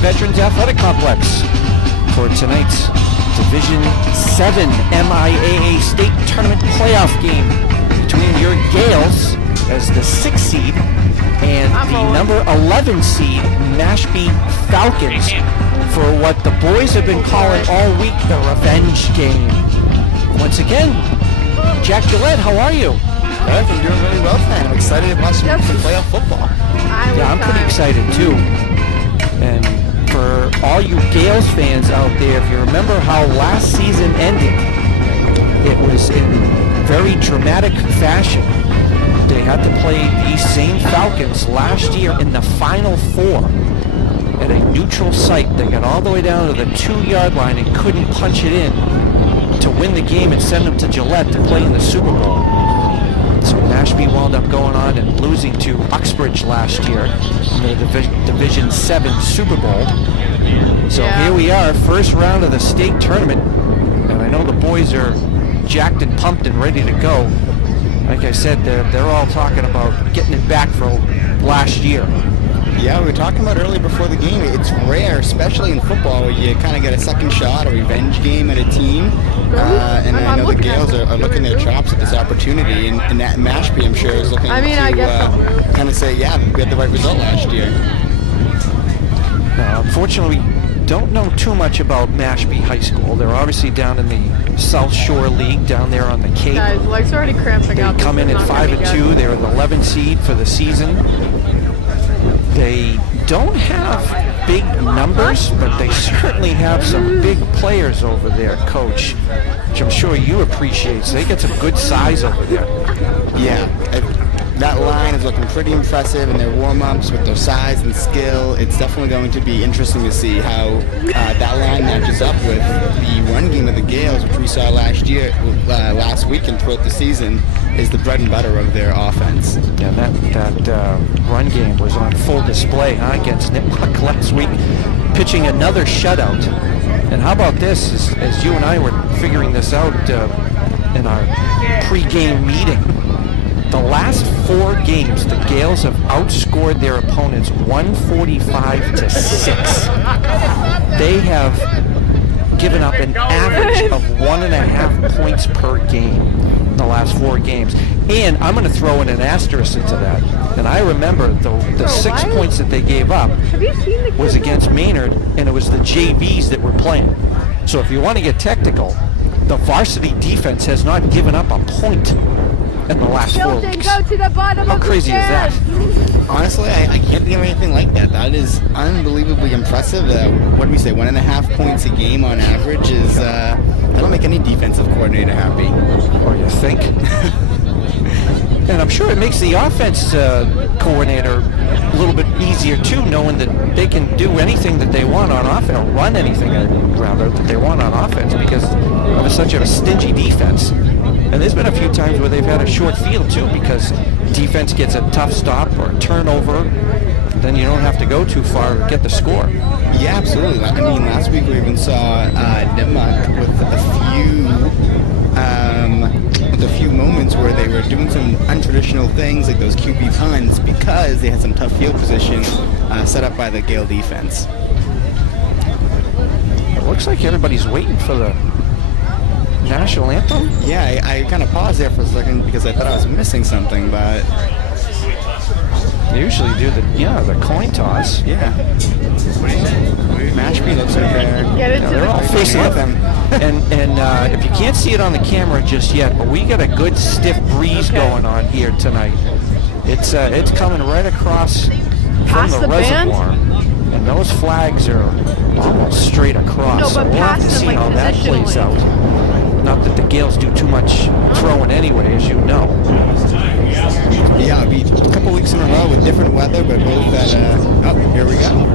Veterans Athletic Complex for tonight's Division 7 MIAA State Tournament playoff game between your Gales as the 6th seed and the number 11 seed Mashpee Falcons for what the boys have been calling all week the revenge game. Once again, Jack Gillette, how are you? I'm doing really well tonight. I'm excited to watch some playoff football. Yeah, I'm pretty excited too. And for all you Gales fans out there, if you remember how last season ended, it was in very dramatic fashion. They had to play these same Falcons last year in the Final Four at a neutral site. They got all the way down to the 2-yard line and couldn't punch it in to win the game and send them to Gillette to play in the Super Bowl. So Mashpee wound up going on and losing to Uxbridge last year in the Division 7 Super Bowl. So here we are, first round of the state tournament. And I know the boys are jacked and pumped and ready to go. Like I said, they're all talking about getting it back for last year. Yeah, we were talking about earlier before the game. It's rare, especially in football, where you kind of get a second shot, a revenge game at a team. And I know the Gales are looking their chops at this opportunity. And that Mashpee, I'm sure, is looking to kind of say, yeah, we had the right result last year. Unfortunately, we don't know too much about Mashpee High School. They're obviously down in the South Shore League, down there on the Cape. Guys, legs already cramping up. They come in at 5-2. They're the 11 seed for the season. They don't have big numbers, but they certainly have some big players over there, Coach, which I'm sure you appreciate. So they get some good size over there. Yeah, that line is looking pretty impressive in their warm-ups with their size and skill. It's definitely going to be interesting to see how that line matches up with the run game of the Gales, which we saw last week and throughout the season, is the bread and butter of their offense. Yeah, that run game was on full display against Nipmuc last week, pitching another shutout. And how about this, as you and I were figuring this out in our pre-game meeting, the last 4 games, the Gales have outscored their opponents 145-6. They have given up an average of 1.5 points per game in the last 4 games. And I'm going to throw in an asterisk into that. And I remember the 6 points that they gave up was against Maynard, and it was the JVs that were playing. So if you want to get technical, the varsity defense has not given up a point in the last 4 weeks. How crazy is that? Honestly, I can't think of anything like that. That is unbelievably impressive. What do we say? 1.5 points a game on average is that'll make any defensive coordinator happy. Or you think? And I'm sure it makes the offense coordinator a little bit easier too, knowing that they can do anything that they want on offense, or run anything rather that they want on offense, because of such a stingy defense. And there's been a few times where they've had a short field too, because defense gets a tough stop or a turnover, then you don't have to go too far to get the score. Yeah, absolutely. I mean, last week we even saw Nipmuc with a few moments where they were doing some untraditional things like those QB punts because they had some tough field position set up by the Gale defense. It looks like everybody's waiting for the national anthem. Yeah, I kind of paused there for a second because I thought I was missing something, but they usually do the coin toss. Yeah. Mashpee looks like they're all facing up. And if you can't see it on the camera just yet, but we got a good stiff breeze going on here tonight. It's coming right across from the reservoir. And those flags are almost straight across. No, but so we'll have to see how that plays out. Not that the Gales do too much throwing anyway, as you know. Yeah, it'll be a couple weeks in a row with different weather, but both that, here we go.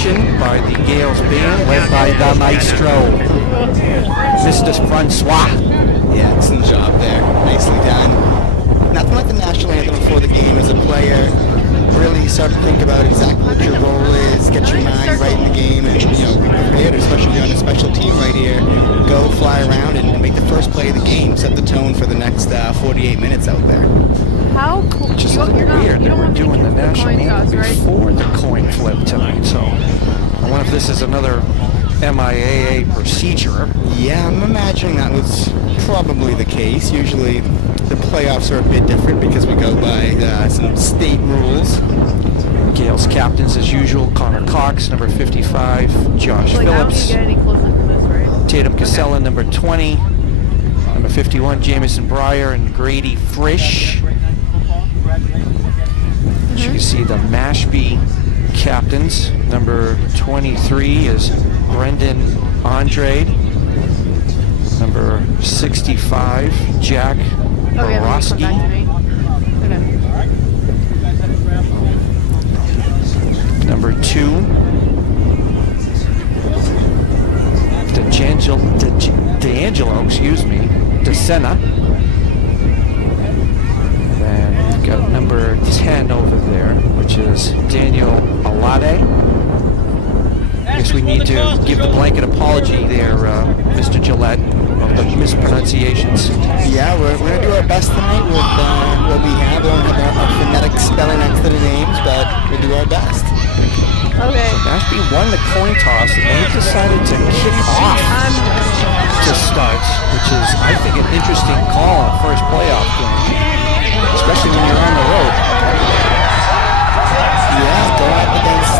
finalization by the Gales band, led by the maestro, Mr. Francois. Yeah, excellent job there. Nicely done. Nothing like the national anthem before the game as a player. Really start to think about exactly what your role is, get your mind right in the game, and be prepared, especially if you're on a special team right here. Go fly around and make the first play of the game, set the tone for the next 48 minutes out there. How cool. Just a little weird that we're doing the national anthem before the coin flip tonight, so I wonder if this is another MIAA procedure. Yeah, I'm imagining that was probably the case. Usually the playoffs are a bit different because we go by some state rules. Gales captains as usual, Connor Cox, number 55, Josh Phillips, Tatum Casella, number 20, number 51, Jamison Breyer, and Grady Frisch. As you can see, the Mashpee captains, number 23 is Brendan Andrade, number 65, Jack Borowski. Number 2, D'Angelo, DeSena. And we've got number 10 over there, which is Daniel Alade. I guess we need to give the blanket apology there, Mr. Gillette, of the mispronunciations. Yeah, we're going to do our best tonight with what we have. We don't have a phonetic spelling next to the names, but we'll do our best. Okay. Mashpee won the coin toss, and they decided to kick off to start, which is, I think, an interesting call on first playoff game, especially when you're on the road. Yeah, go up against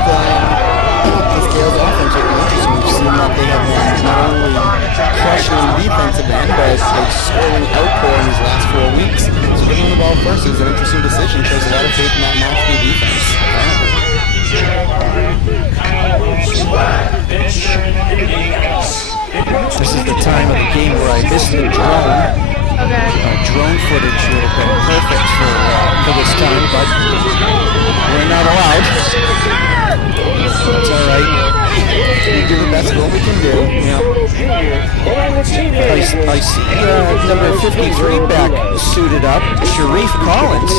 this Gales offense will be interesting. We've seen that they have been not only crushing the defensive end, but a scoring outpour in these last 4 weeks. So getting on the ball first is an interesting decision. Shows a lot of faith in that Mashpee defense. This is the time of the game where I missed the drone. Drone footage would have been perfect for this time, but we're not allowed. That's all right. We do the best of what we can do. Yeah. I see number 53 back suited up, Sharif Collins.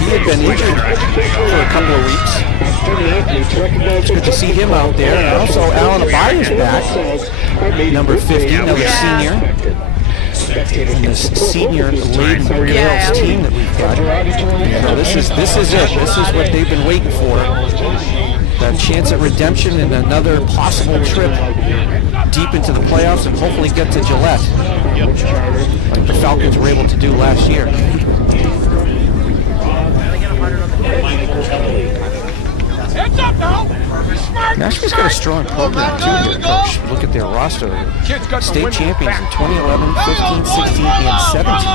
He had been injured for a couple of weeks. It's good to see him out there. And also Alan Abaya's back, number 50, another senior. And this senior-laden Gales team that we've got. This is it. This is what they've been waiting for. That chance at redemption and another possible trip deep into the playoffs and hopefully get to Gillette, like the Falcons were able to do last year. Mashpee's got a strong program too here, Coach. Look at their roster. State champions in 2011, 15, 16, and 17.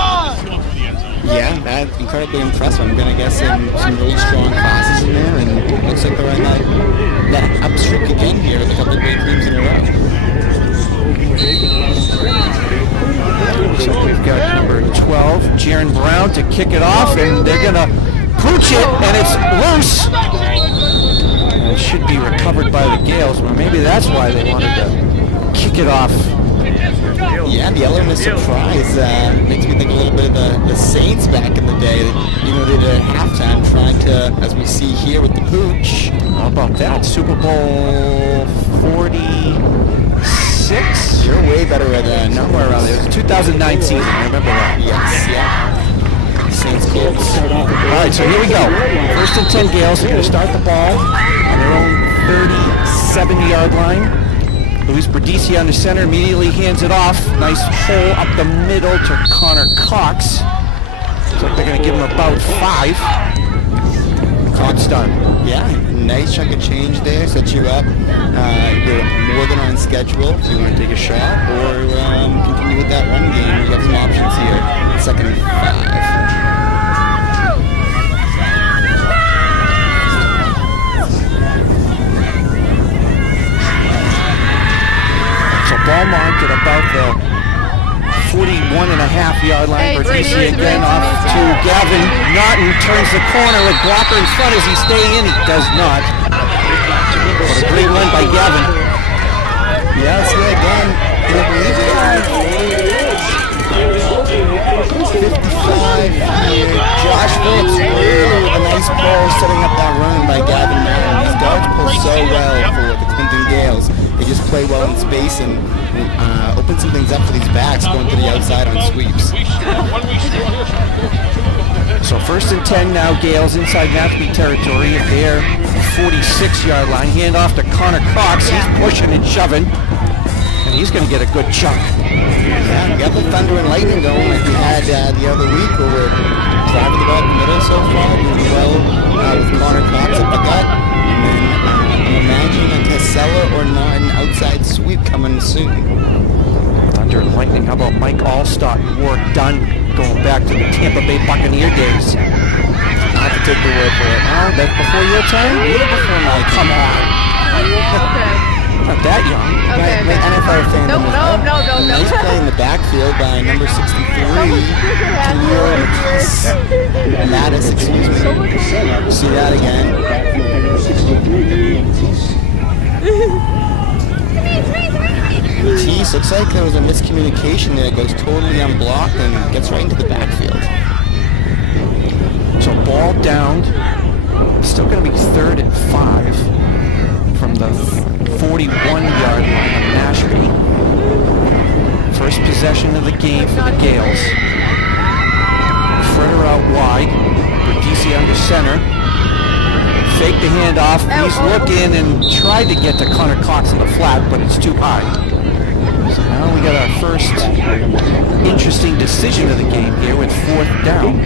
Yeah, that's incredibly impressive. I'm going to guess some really strong classes in there, and it looks like they're on that up streak again here with a couple of great teams in a row. So we've got number 12, Jaron Brown, to kick it off, and they're going to pooch it, and it's loose. And it should be recovered by the Gales, but maybe that's why they wanted to kick it off. Yeah, the element of surprise makes me think a little bit of the Saints back in the day. They did at halftime trying to, as we see here with the pooch. How about that? Super Bowl 46? You're way better at Somewhere around there. It was 2019. I remember that. Yes, yeah. Saints Colts. All right, so here we go. First and 10 Gales are going to start the ball on their own 37-yard line. Luis Berdisi on the center, immediately hands it off. Nice hole up the middle to Connor Cox. Looks like they're going to give him about 5. Cox done. Yeah, nice chunk of change there. Set you up. You're more than on schedule if you want to take a shot or continue with that run game. You have some options here. 2nd and 5. Ball marked at about the 41.5-yard line. Berdisi again off to Gavin Naughton. Turns the corner with blocker in front. Does he stay in? He does not. But a great run by Gavin. Yeah, see that again. I believe it is 55 here. Josh Phillips really with a nice pull setting up that run by Gavin Martin. These guards pull so well for the Clinton Gales. They just play well in space and open some things up for these backs going to the outside on sweeps. So 1st and 10 now, Gales inside Mashpee territory at their 46-yard line. Hand off to Connor Cox. He's pushing and shoving. And he's going to get a good chunk. Yeah, we got the thunder and lightning going like we had the other week where we're driving the ball in the middle so far. Doing well with Connor Cox at the gut. And then imagine a Casella or Martin outside sweep coming soon. Thunder and lightning. How about Mike Allstott? Work done going back to the Tampa Bay Buccaneer days. I have to take the word for it. Oh, that's before your time? Yeah, before my time. Come on. Okay. Not that young. Okay. My NFL fan. No. Nice play in the backfield by number 63. Mattis, excuse me. See that again. Matisse, looks like there was a miscommunication there. Goes totally unblocked and gets right into the backfield. So ball down. Still going to be 3rd and 5 from the 41-yard line of Mashpee. First possession of the game for the Gales. Fretter out wide. Bertisi under center. Fake the handoff. He's looking and tried to get to Connor Cox in the flat, but it's too high. So now we got our first interesting decision of the game here with 4th down.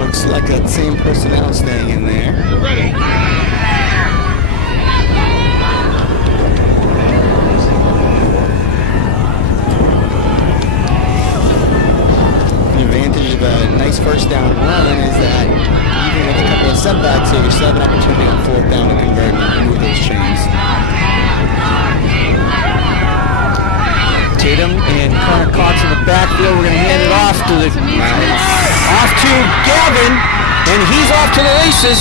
Looks like that same personnel staying in there. The advantage of a nice first down run is that even with a couple of setbacks here, you still have an opportunity on 4th down to convert and move those chains. Tatum and Connor Cox in the backfield. We're going to hand it off to Gavin, and he's off to the races.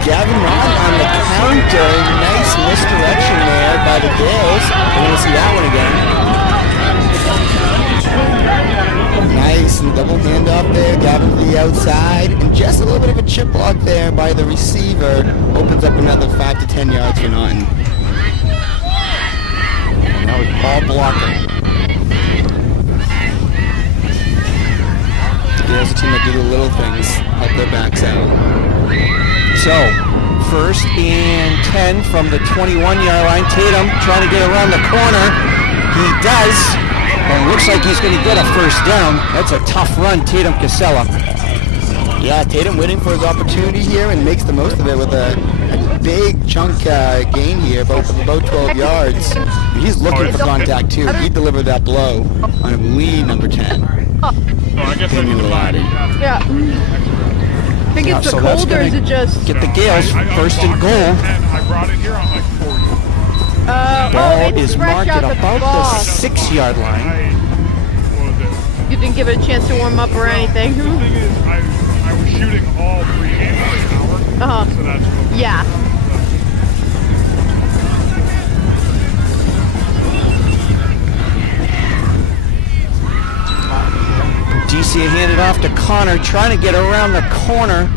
Gavin on the counter. Nice misdirection there by the Gales. We're going to see that one again. Nice and double handoff there. Gavin to the outside. And just a little bit of a chip block there by the receiver. Opens up another 5 to 10 yards for Naughton. Now with Paul blocking. There's a team that do the little things, help their backs out. So, 1st and 10 from the 21-yard line. Tatum trying to get around the corner. He does. And looks like he's going to get a 1st down. That's a tough run, Tatum Casella. Yeah, Tatum waiting for his opportunity here and makes the most of it with a big chunk gain here, about 12 yards. And he's looking for contact too. He delivered that blow on a lead number 10. I guess I need to buy it. Yeah. I think it's the so that's cold, or is it just... Get the Gales 1st and goal. I brought it here on like 40. Ball it's is fresh marked out at the about the box. 6-yard line. What was it? You didn't give it a chance to warm up or anything. The thing is, I was shooting all 3 games for an hour. So that's what Yeah. DC handed off to Connor, trying to get around the corner.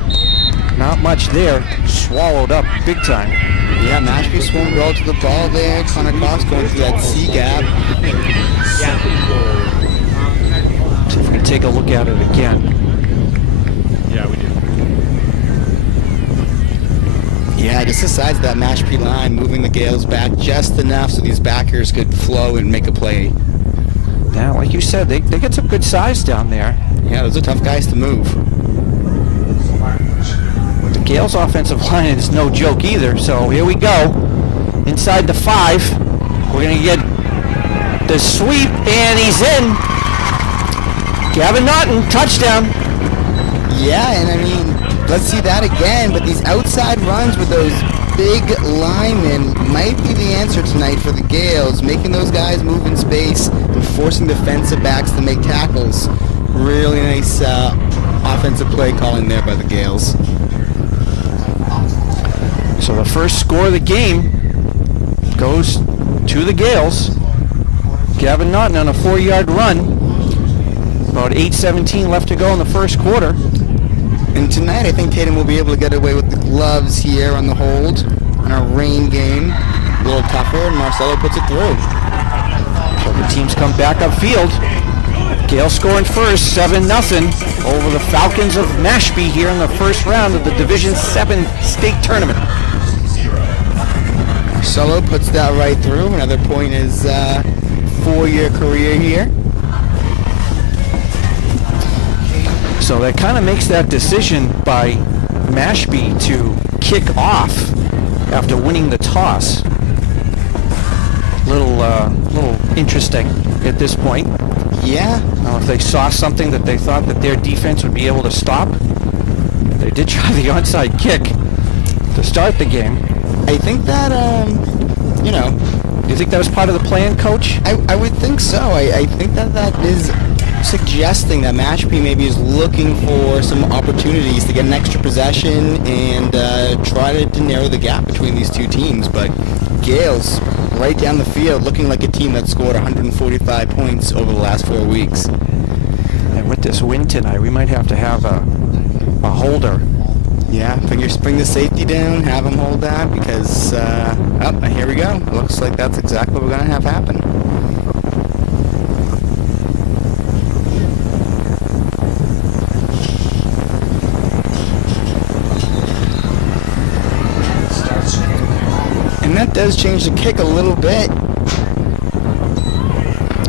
Not much there. Swallowed up big time. Yeah, Mashpee swung well to the ball there. Connor Cox going through that C gap. See if we can take a look at it again. Yeah, we do. Yeah, just the sides of that Mashpee line, moving the Gales back just enough so these backers could flow and make a play. Yeah, like you said, they get some good size down there. Yeah, those are tough guys to move. The Gales' offensive line is no joke either, so here we go. Inside the 5. We're going to get the sweep, and he's in. Gavin Naughton, touchdown. Yeah, and I mean, let's see that again, but these outside runs with those big linemen might be the answer tonight for the Gales, making those guys move in space and forcing defensive backs to make tackles. Really nice offensive play calling there by the Gales. So the first score of the game goes to the Gales. Gavin Naughton on a 4-yard run. About 8:17 left to go in the first quarter. And tonight, I think Tatum will be able to get away with the gloves here on the hold. On a rain game, a little tougher, and Marcelo puts it through. So the teams come back upfield. Gales scoring first, 7-0 over the Falcons of Mashpee here in the first round of the Division 7 state tournament. Marcelo puts that right through. Another point in his 4-year career here. So that kind of makes that decision by Mashpee to kick off after winning the toss. Little interesting at this point. Yeah. If they saw something that they thought that their defense would be able to stop, they did try the onside kick to start the game. I think that, Do you think that was part of the plan, Coach? I would think so. I think that is suggesting that Mashpee maybe is looking for some opportunities to get an extra possession and try to narrow the gap between these two teams. But Gales, right down the field, looking like a team that scored 145 points over the last 4 weeks. And with this win tonight, we might have to have a holder. Yeah, bring the safety down, have him hold that, because, here we go. It looks like that's exactly what we're going to have happen. And that does change the kick a little bit.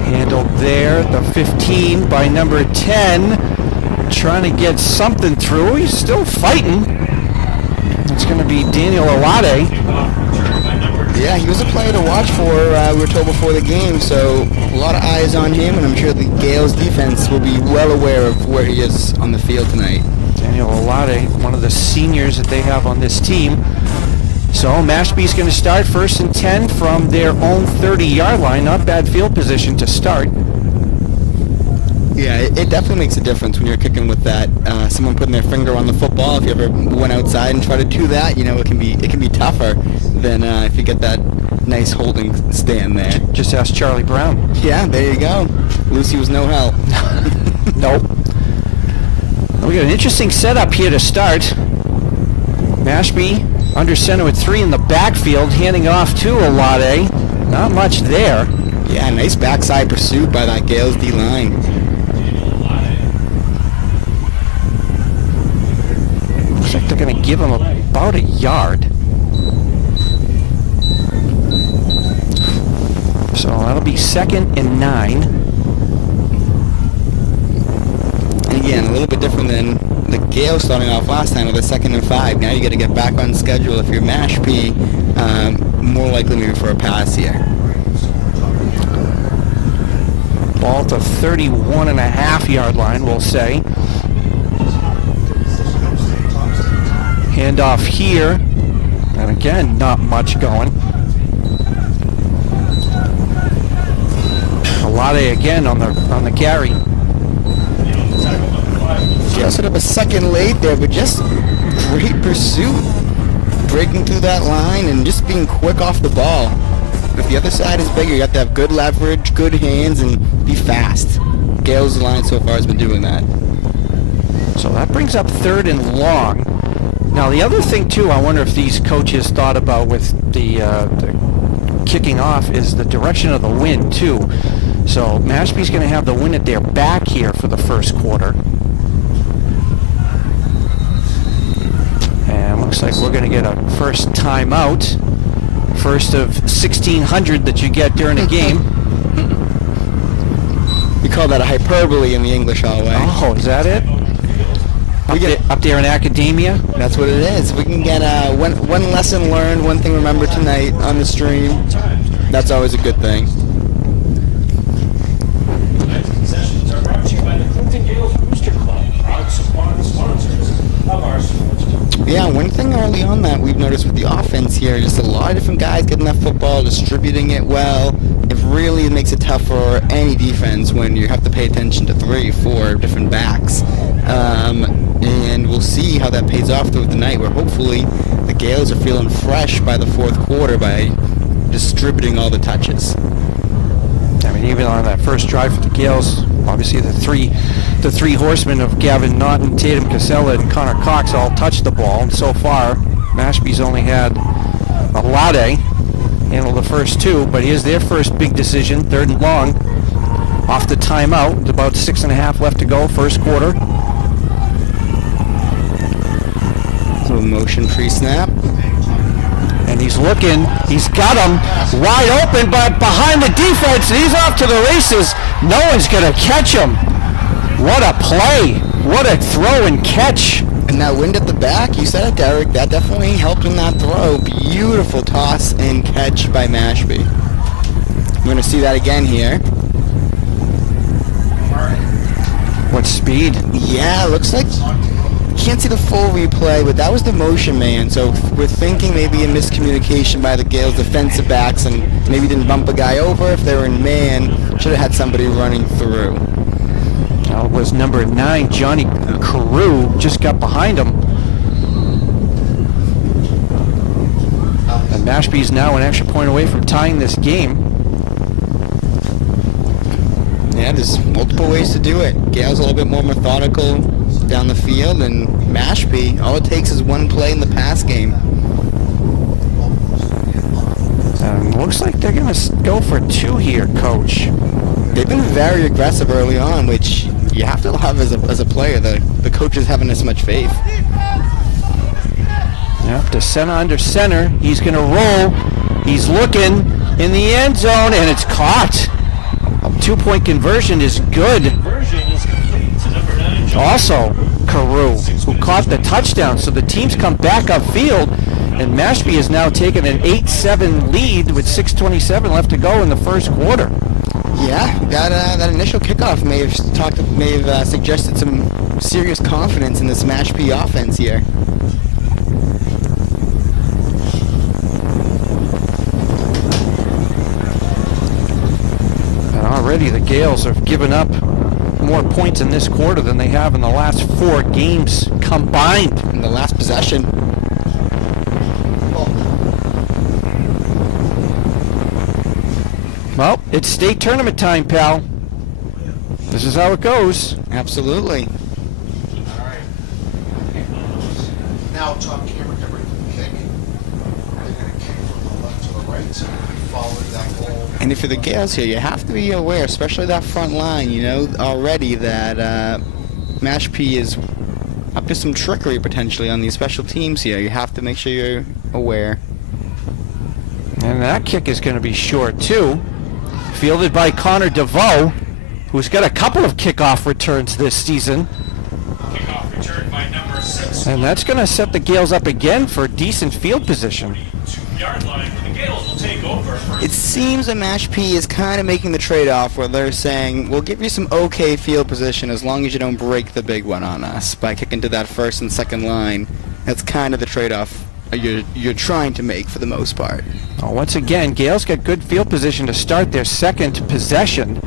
Handled there, the 15 by number 10. Trying to get something through. He's still fighting. It's going to be Daniel Olade. Yeah, he was a player to watch for, we were told before the game, so a lot of eyes on him, and I'm sure the Gales defense will be well aware of where he is on the field tonight. Daniel Olade, one of the seniors that they have on this team. So Mashpee's going to start 1st and 10 from their own 30-yard line. Not bad field position to start. Yeah, it definitely makes a difference when you're kicking with that. Someone putting their finger on the football. If you ever went outside and tried to do that, it can be tougher than if you get that nice holding stand there. Just ask Charlie Brown. Yeah, there you go. Lucy was no help. Nope. We got an interesting setup here to start. Mashpee under center with 3 in the backfield, handing it off to Olade. Not much there. Yeah, nice backside pursuit by that Gales D-line. Looks like they're going to give him about a yard. So that'll be 2nd and 9. And again, a little bit different than the Gales starting off last time with a 2nd and 5. Now you got to get back on schedule if you're Mashpee. More likely maybe for a pass here. Ball to 31.5-yard line, we'll say. Handoff here. And again, not much going. Olade again on the carry. Gales set up a second late there, but just great pursuit. Breaking through that line and just being quick off the ball. If the other side is bigger, you have to have good leverage, good hands, and be fast. Gales' line so far has been doing that. So that brings up 3rd and long. Now the other thing too, I wonder if these coaches thought about with the kicking off is the direction of the wind too. So Mashpee's going to have the wind at their back here for the first quarter. And looks like we're going to get a first timeout. First of 1,600 that you get during a game. We call that a hyperbole in the English hallway. Oh, is that it? Up there in academia? That's what it is. If we can get one lesson learned, one thing remembered tonight on the stream, that's always a good thing. Yeah, one thing early on that we've noticed with the offense here, just a lot of different guys getting that football, distributing it well. It really makes it tough for any defense when you have to pay attention to 3, 4 different backs. And we'll see how that pays off through the night, where hopefully the Gales are feeling fresh by the fourth quarter by distributing all the touches. I mean, even on that first drive for the Gales, obviously the three horsemen of Gavin Naughton, Tatum Casella, and Connor Cox all touched the ball. And so far, Mashpee's only had Alade handle the first two, but here's their first big decision, 3rd and long, off the timeout, with about 6.5 left to go, first quarter. Little motion pre-snap. And he's looking, he's got him wide open, but behind the defense, and he's off to the races. No one's going to catch him. What a play. What a throw and catch. And that wind at the back, you said it, Derek, that definitely helped in that throw. Beautiful toss and catch by Mashpee. I'm going to see that again here. What speed. Yeah, looks like... Can't see the full replay, but that was the motion man. So we're thinking maybe a miscommunication by the Gales defensive backs and maybe didn't bump a guy over. If they were in man, should have had somebody running through. It was number 9, Johnny Carew, just got behind him. And Mashpee's now an extra point away from tying this game. Yeah, there's multiple ways to do it. Gale's a little bit more methodical down the field, and Mashpee, all it takes is one play in the pass game. Looks like they're going to go for 2 here, Coach. They've been very aggressive early on, which you have to love as a player. The coaches having this much faith. Yep, to center under center. He's going to roll. He's looking in the end zone, and it's caught. A 2-point conversion is good. Also, Carew, who caught the touchdown. So the teams come back upfield, and Mashpee has now taken an 8-7 lead with 6:27 left to go in the first quarter. Yeah, that initial kickoff may have suggested some serious confidence in this Mashpee offense here. And already the Gales have given up more points in this quarter than they have in the last 4 games combined. In the last possession. Well, it's state tournament time, pal. This is how it goes. Absolutely. All right. Now, Tom Cameron, get ready for the kick. They're going to kick from the left to the right, following that ball. And if you're the Gales here, you have to be aware, especially that front line, you know already that Mashpee is up to some trickery potentially on these special teams here. You have to make sure you're aware. And that kick is going to be short, too. Fielded by Connor DeVoe, who's got a couple of kickoff returns this season. Kickoff return by number 6. And that's going to set the Gales up again for decent field position. 2-yard line where the Gales will take over for It seems that Mashpee is kind of making the trade-off where they're saying, we'll give you some okay field position as long as you don't break the big one on us by kicking to that first and second line. That's kind of the trade-off you're trying to make for the most part. Oh, once again, Gales got good field position to start their second possession.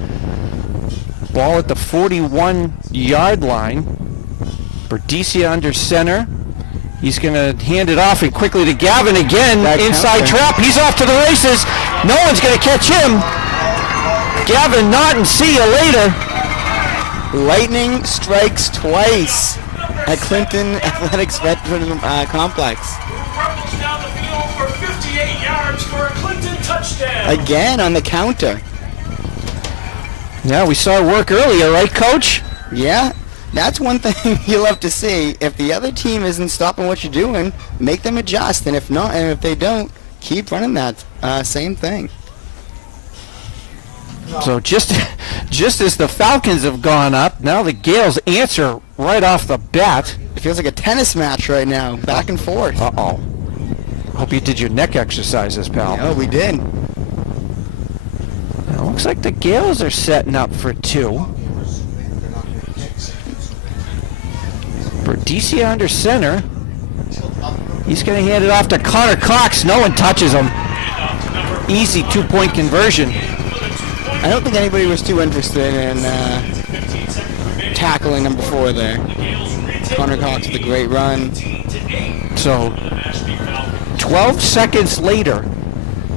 Ball at the 41-yard line. Berdicia under center. He's going to hand it off and quickly to Gavin again. Inside trap. He's off to the races. No one's going to catch him. Gavin Naughton, see you later. Lightning strikes twice at Clinton Athletics Veteran Complex. Runs down the field for 58 yards for a Clinton touchdown. Again on the counter. Yeah, we saw it work earlier, right, Coach? Yeah, that's one thing you love to see. If the other team isn't stopping what you're doing, make them adjust. And if not, and if they don't, keep running that same thing. So just as the Falcons have gone up, now the Gales answer right off the bat. It feels like a tennis match right now, back and forth. Uh-oh. Hope you did your neck exercises, pal. Oh, we did. It looks like the Gales are setting up for 2. Berdicia under center. He's going to hand it off to Connor Cox. No one touches him. Easy 2-point conversion. I don't think anybody was too interested in tackling number 4 there. Connor Cox with a great run. So 12 seconds later,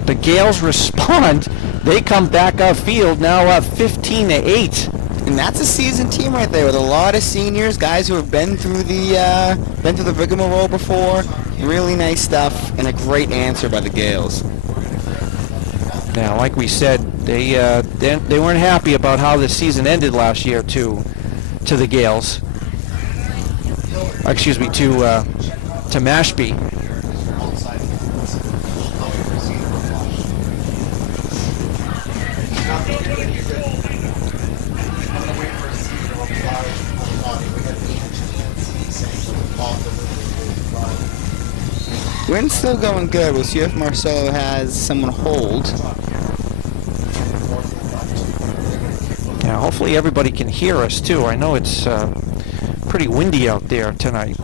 the Gales respond. They come back upfield, now up 15-8. And that's a seasoned team right there with a lot of seniors, guys who have been through the rigmarole before. Really nice stuff and a great answer by the Gales. Now, like we said, they weren't happy about how the season ended last year to the Gales. Excuse me, to Mashpee. Wind's still going good. We'll see if Marcelo has someone hold. Yeah, hopefully everybody can hear us too. I know it's pretty windy out there tonight.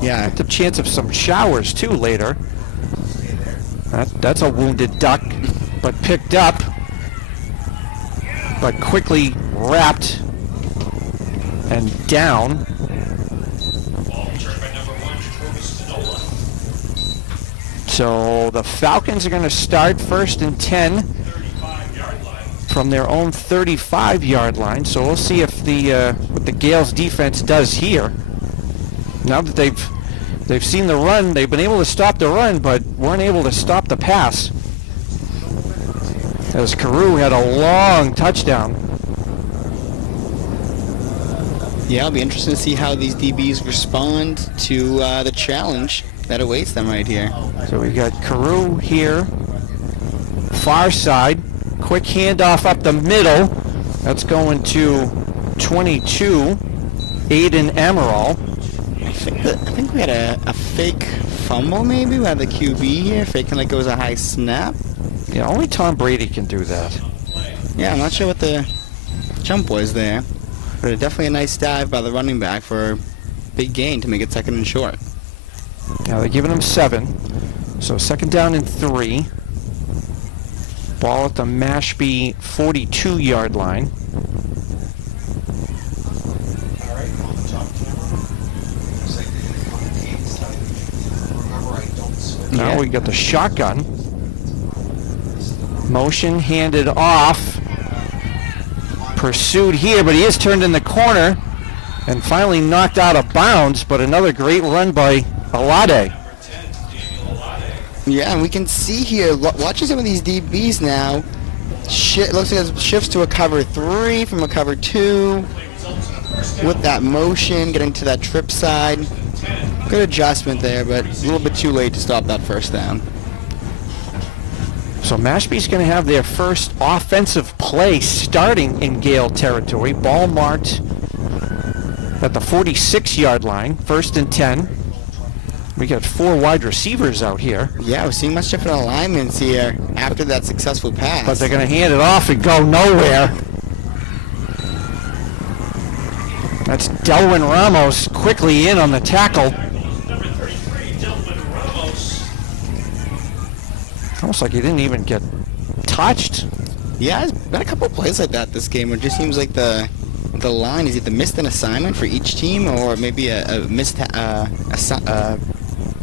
Yeah. The chance of some showers too later. That's a wounded duck, but picked up, but quickly wrapped and down. So the Falcons are going to start 1st and 10 from their own 35-yard line. So we'll see if what the Gales defense does here. Now that they've seen the run, they've been able to stop the run, but weren't able to stop the pass. As Carew had a long touchdown. Yeah, it'll be interesting to see how these DBs respond to the challenge that awaits them right here. So we got Carew here, far side, quick handoff up the middle. That's going to 22, Aiden Amaral. I think we had a fake fumble maybe. We had the QB here, faking like it was a high snap. Yeah, only Tom Brady can do that. Yeah, I'm not sure what the jump was there, but definitely a nice dive by the running back for a big gain to make it 2nd and short. Now they're giving him 7. So 2nd down and 3. Ball at the Mashpee 42-yard line. All right, on the top camera. Looks like they're going to come in games. Remember, I don't switch. Now we got the shotgun. Motion handed off. Pursued here, but he is turned in the corner and finally knocked out of bounds, but another great run by Alade. Yeah, and we can see here, watching some of these DBs now, it looks like it shifts to a cover 3 from a cover 2 with that motion, getting to that trip side. Good adjustment there, but a little bit too late to stop that 1st down. So Mashpee's going to have their first offensive play starting in Gale territory. Ball marked at the 46-yard line, 1st and 10. We got 4 wide receivers out here. Yeah, we're seeing much different alignments here after that successful pass. But they're going to hand it off and go nowhere. That's Delwin Ramos quickly in on the tackle. Almost like he didn't even get touched. Yeah, there's been a couple of plays like that this game where it just seems like the line is either missed an assignment for each team or maybe a missed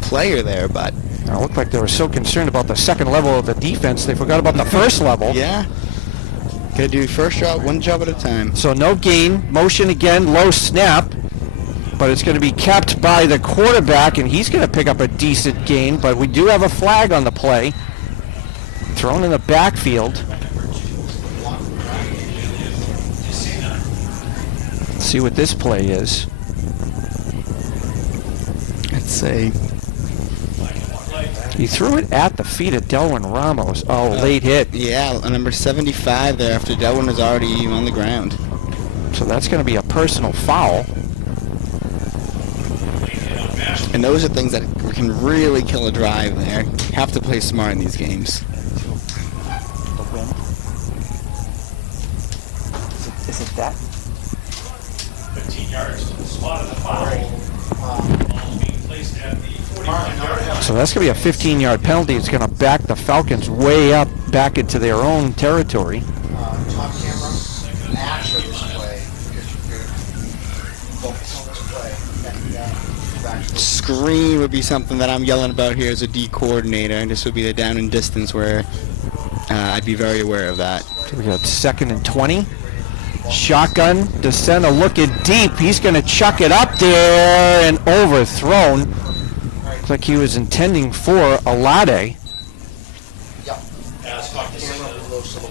player there, but It looked like they were so concerned about the 2nd level of the defense, they forgot about the 1st level. yeah. Gotta do first job, one job at a time. So no gain, motion again, low snap, but it's going to be kept by the quarterback, and he's going to pick up a decent gain, but we do have a flag on the play. Thrown in the backfield. Let's see what this play is. Let's see. He threw it at the feet of Delwin Ramos. Oh, late hit. Yeah, number 75 there after Delwin was already on the ground. So that's going to be a personal foul. And those are things that can really kill a drive there. Have to play smart in these games. Is it that? 15 yards. Spotted the foul. Ball being placed at the 45-yard line. So that's going to be a 15-yard penalty. It's going to back the Falcons way up back into their own territory. Top camera, after this play, because you're going to focus on this play, screen would be something that I'm yelling about here as a D coordinator. And this would be the down and distance where I'd be very aware of that. So we got 2nd and 20. Shotgun, DeSena looking deep. He's going to chuck it up there and overthrown. Looks like he was intending for Alade. As Dr.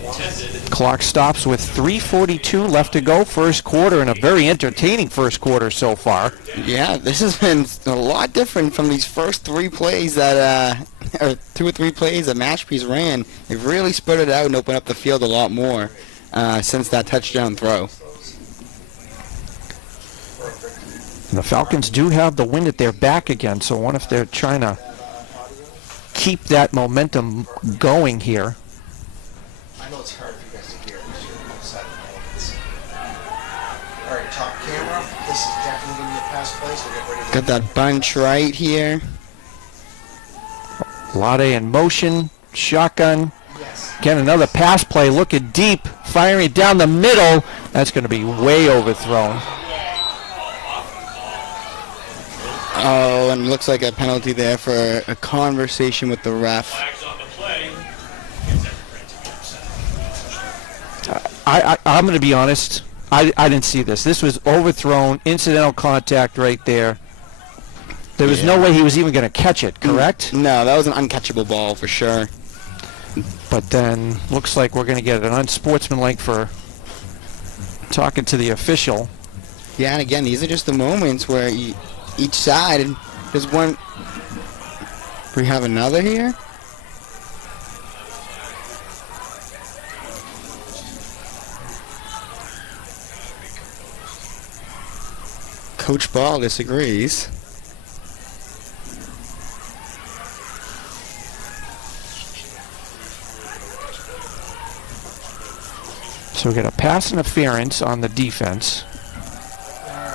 intended. Clock stops with 3:42 left to go. First quarter, and a very entertaining first quarter so far. Yeah, this has been a lot different from these first 3 plays that, or 2 or 3 plays that Mashpee's ran. They've really spread it out and opened up the field a lot more since that touchdown throw. And the Falcons do have the wind at their back again, so I wonder if they're trying to keep that momentum going here. I know it's hard for you guys to hear because you're outside the elements. All right, top camera. This is definitely going to be a pass play, so get ready to Got that bunch right here. Lade in motion, shotgun. Again, another pass play, looking deep, firing it down the middle. That's going to be way overthrown. Oh, and looks like a penalty there for a conversation with the ref. Flags on the play. Gets every right to be upset. I'm going to be honest. I didn't see this. This was overthrown, incidental contact right there. There was no way he was even going to catch it, correct? No, that was an uncatchable ball for sure. But then looks like we're going to get an unsportsmanlike for talking to the official. Yeah, and again, these are just the moments where each side, there's one. We have another here. Coach Ball disagrees. So we got a pass interference on the defense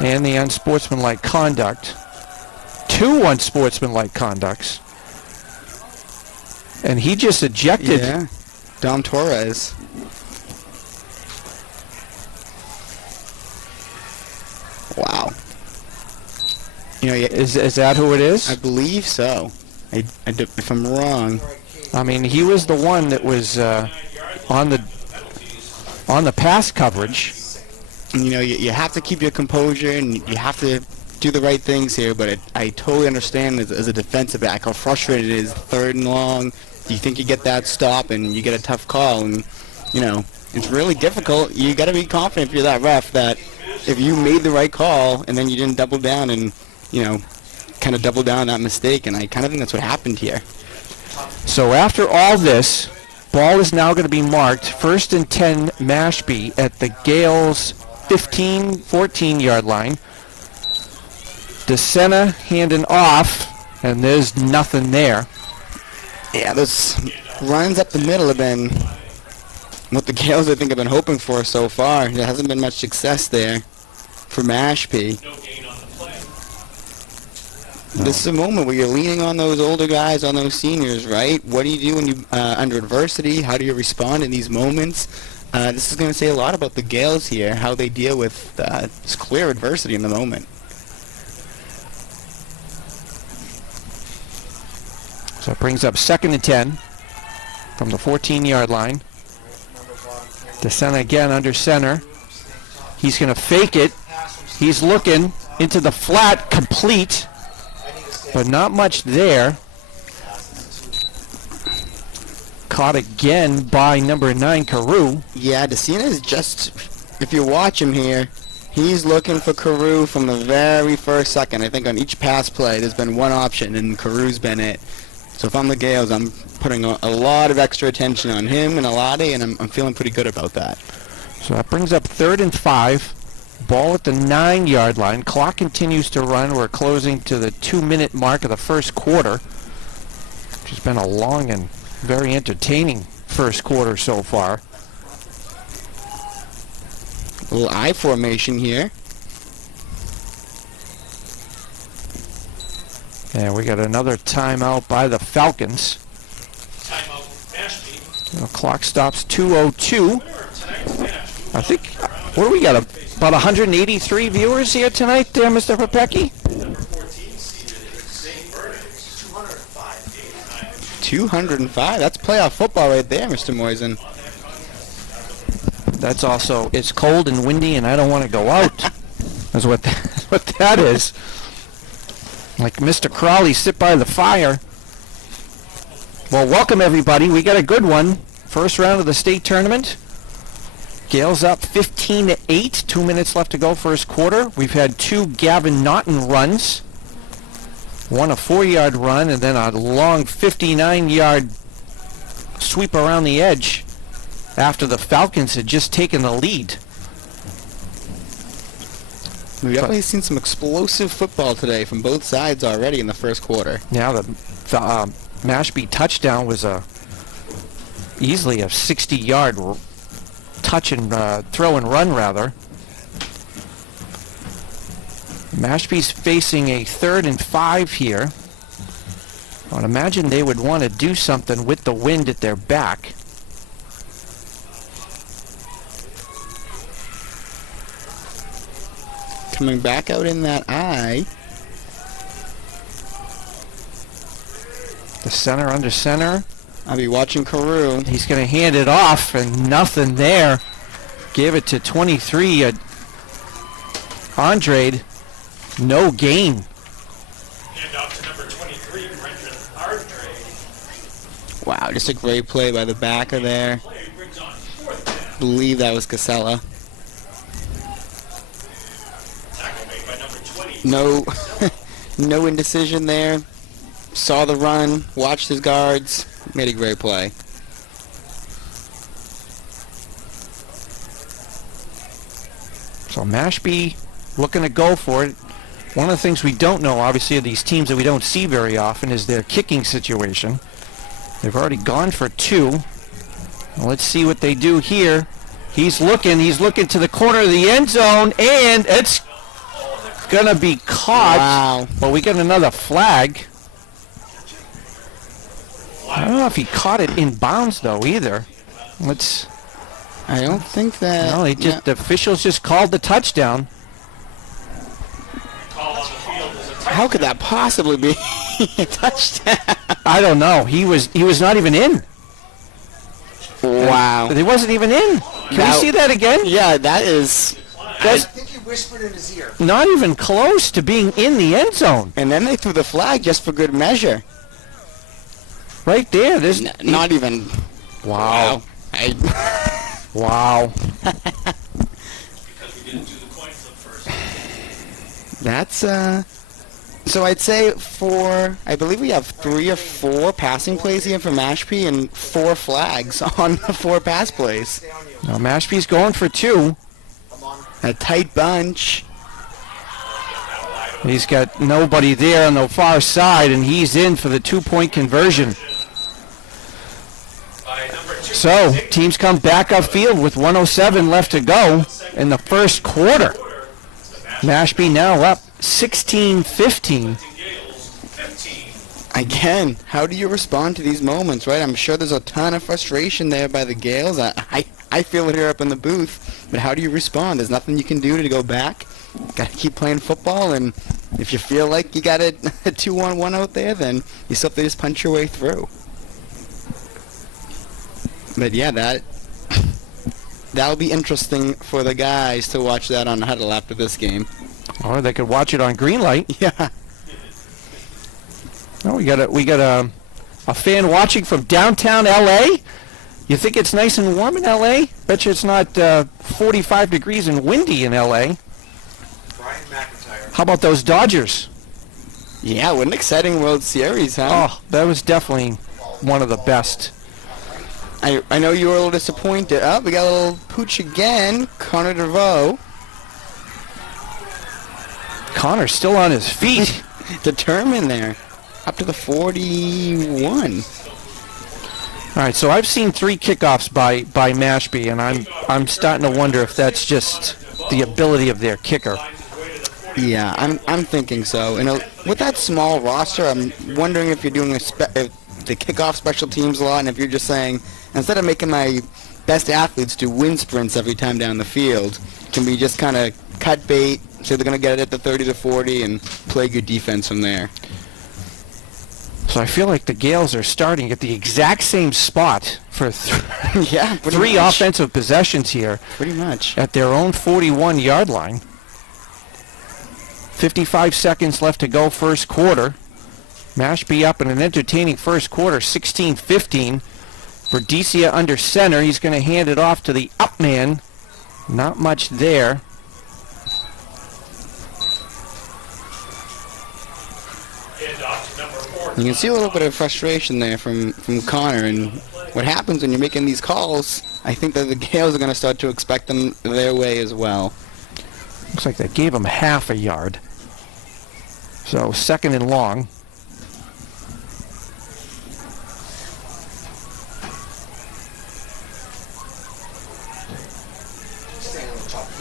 and the unsportsmanlike conduct. 2 unsportsmanlike conducts. And he just ejected. Yeah, Dom Torres. Wow. You know, Is that who it is? I believe so. If I'm wrong. I mean, he was the one that was on the pass coverage. You know, you have to keep your composure and you have to do the right things here, but I totally understand as a defensive back how frustrated it is. 3rd and long, you think you get that stop and you get a tough call, and, you know, it's really difficult. You got to be confident if you're that ref that if you made the right call and then you didn't double down and, you know, kind of double down on that mistake, and I kind of think that's what happened here. So after all this, ball is now going to be marked 1st and 10 Mashpee at the Gales 14-yard line. DeSena handing off, and there's nothing there. Yeah, those runs up the middle have been what the Gales, I think, have been hoping for so far. There hasn't been much success there for Mashpee. No gain on the play. This is a moment where you're leaning on those older guys, on those seniors, right? What do you do when you under adversity? How do you respond in these moments? This is going to say a lot about the Gales here, how they deal with this clear adversity in the moment. So it brings up 2nd and 10 from the 14-yard line. DeSena again under center. He's going to fake it. He's looking into the flat, complete, but not much there. Caught again by number 9, Carew. Yeah, DeSena is just, if you watch him here, he's looking for Carew from the very first second. I think on each pass play, there's been one option, and Carew's been it. So if I'm the Gales, I'm putting a lot of extra attention on him and Alade, and I'm feeling pretty good about that. So that brings up 3rd and 5. Ball at the 9-yard line. Clock continues to run. We're closing to the 2-minute mark of the first quarter, which has been a long and very entertaining first quarter so far. A little I formation here. And we got another timeout by the Falcons. Timeout Mashpee. The clock stops 2:02. Winner tonight's Mashpee. I think, what do we got, about 183 viewers here tonight, Mr. Popecki? Number 14, 205. That's playoff football right there, Mr. Moisen. That's also, it's cold and windy and I don't want to go out. That's what that is. Like Mr. Crawley, sit by the fire. Well, welcome everybody. We got a good one. First round of the state tournament. Gales up 15-8. 2 minutes left to go first quarter. We've had 2 Gavin Naughton runs. One a 4-yard run and then a long 59-yard sweep around the edge after the Falcons had just taken the lead. We've definitely seen some explosive football today from both sides already in the first quarter. Now the Mashpee touchdown was easily a 60-yard touch and throw and run rather. Mashpee's facing a 3rd and 5 here. I would imagine they would want to do something with the wind at their back. Coming back out in that eye. The center under center. I'll be watching Carew. He's going to hand it off and nothing there. Give it to 23. Andrade. No gain. And off to number 23, Brendan Ardrade. Wow, just a great play by the backer there. Play brings on 4th down. Believe that was Casella. Tackle made by number 20. No, no indecision there. Saw the run, watched his guards, made a great play. So Mashpee looking to go for it. One of the things we don't know, obviously, of these teams that we don't see very often is their kicking situation. They've already gone for 2. Well, let's see what they do here. He's looking to the corner of the end zone, and it's going to be caught. Wow. Well, we got another flag. I don't know if he caught it in bounds, though, either. I don't think that... No, the officials just called the touchdown. Call on the field is a touchdown. How could that possibly be a touchdown? I don't know. He was not even in. Wow. He wasn't even in. Can Now- we see that again? Yeah, that is... I think you whispered in his ear. Not even close to being in the end zone. And then they threw the flag just for good measure. Right there. There's Not even... Wow. Wow. Because we didn't do the coin flip first. That's, So I'd say I believe we have 3 or 4 passing plays here for Mashpee and 4 flags on the 4 pass plays. Now Mashpee's going for 2. A tight bunch. He's got nobody there on the far side, and he's in for the 2-point conversion. By number 2. So, teams come back upfield with 1:07 left to go in the first quarter. Mashpee now up 16-15. Gales, 15. Again, how do you respond to these moments, right? I'm sure there's a ton of frustration there by the Gales. I feel it here up in the booth, but how do you respond? There's nothing you can do to go back. Got to keep playing football, and if you feel like you got a 2-on-1 out there, then you still have to just punch your way through. But yeah, that'll be interesting for the guys to watch that on huddle after this game. Or they could watch it on green light. Yeah. Oh, we got a fan watching from downtown LA. You think it's nice and warm in LA? Bet you it's not 45 degrees and windy in LA. Brian McIntyre. How about those Dodgers? Yeah, what an exciting World Series, huh? Oh, that was definitely one of the best. I know you were a little disappointed. Oh, we got a little pooch again. Connor DeVoe. Connor's still on his feet. Determined there. Up to the 41. All right, so I've seen 3 kickoffs by Mashpee, and I'm starting to wonder if that's just the ability of their kicker. Yeah, I'm thinking so. And with that small roster, I'm wondering if you're doing the kickoff special teams a lot, and if you're just saying, instead of making my best athletes do wind sprints every time down the field, can we just kind of cut bait, say they're going to get it at the 30 to 40, and play good defense from there. So I feel like the Gales are starting at the exact same spot for Yeah, pretty three much. offensive possessions here Pretty much. at their own 41-yard line. 55 seconds left to go first quarter. Mashpee up in an entertaining first quarter, 16-15. Verdecia under center. He's going to hand it off to the up man. Not much there. You can see a little bit of frustration there from Connor, and what happens when you're making these calls, I think that the Gales are going to start to expect them their way as well. Looks like they gave him half a yard. So second and long.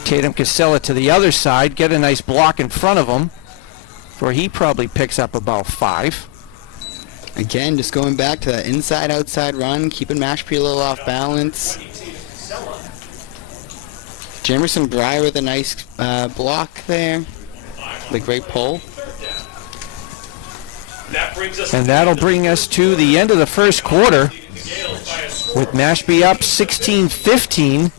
Tatum Casella to the other side, get a nice block in front of him, where he probably picks up about 5. Again, just going back to that inside-outside run, keeping Mashpee a little off balance. Jamerson Breyer with a nice block there. The great pull. And that'll bring us to the end of the first quarter with Mashpee up 16-15.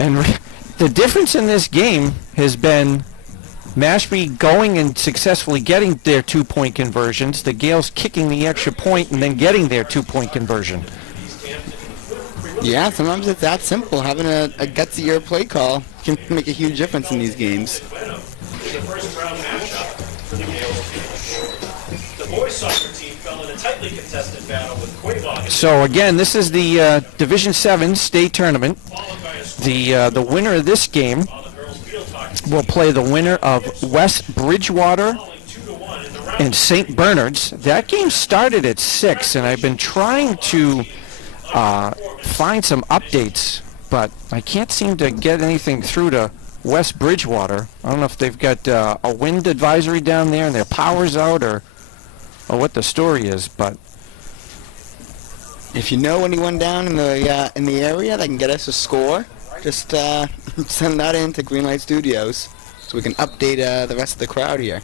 And the difference in this game has been Mashpee going and successfully getting their 2-point conversions, the Gales kicking the extra point and then getting their 2-point conversion. Yeah, sometimes it's that simple. Having a gutsier play call can make a huge difference in these games. So again, this is the Division 7 state tournament. The winner of this game will play the winner of West Bridgewater and St. Bernard's. That game started at 6, and I've been trying to find some updates, but I can't seem to get anything through to West Bridgewater. I don't know if they've got a wind advisory down there and their power's out, or what the story is, but If you know anyone down in the area that can get us a score, just send that in to Greenlight Studios so we can update the rest of the crowd here.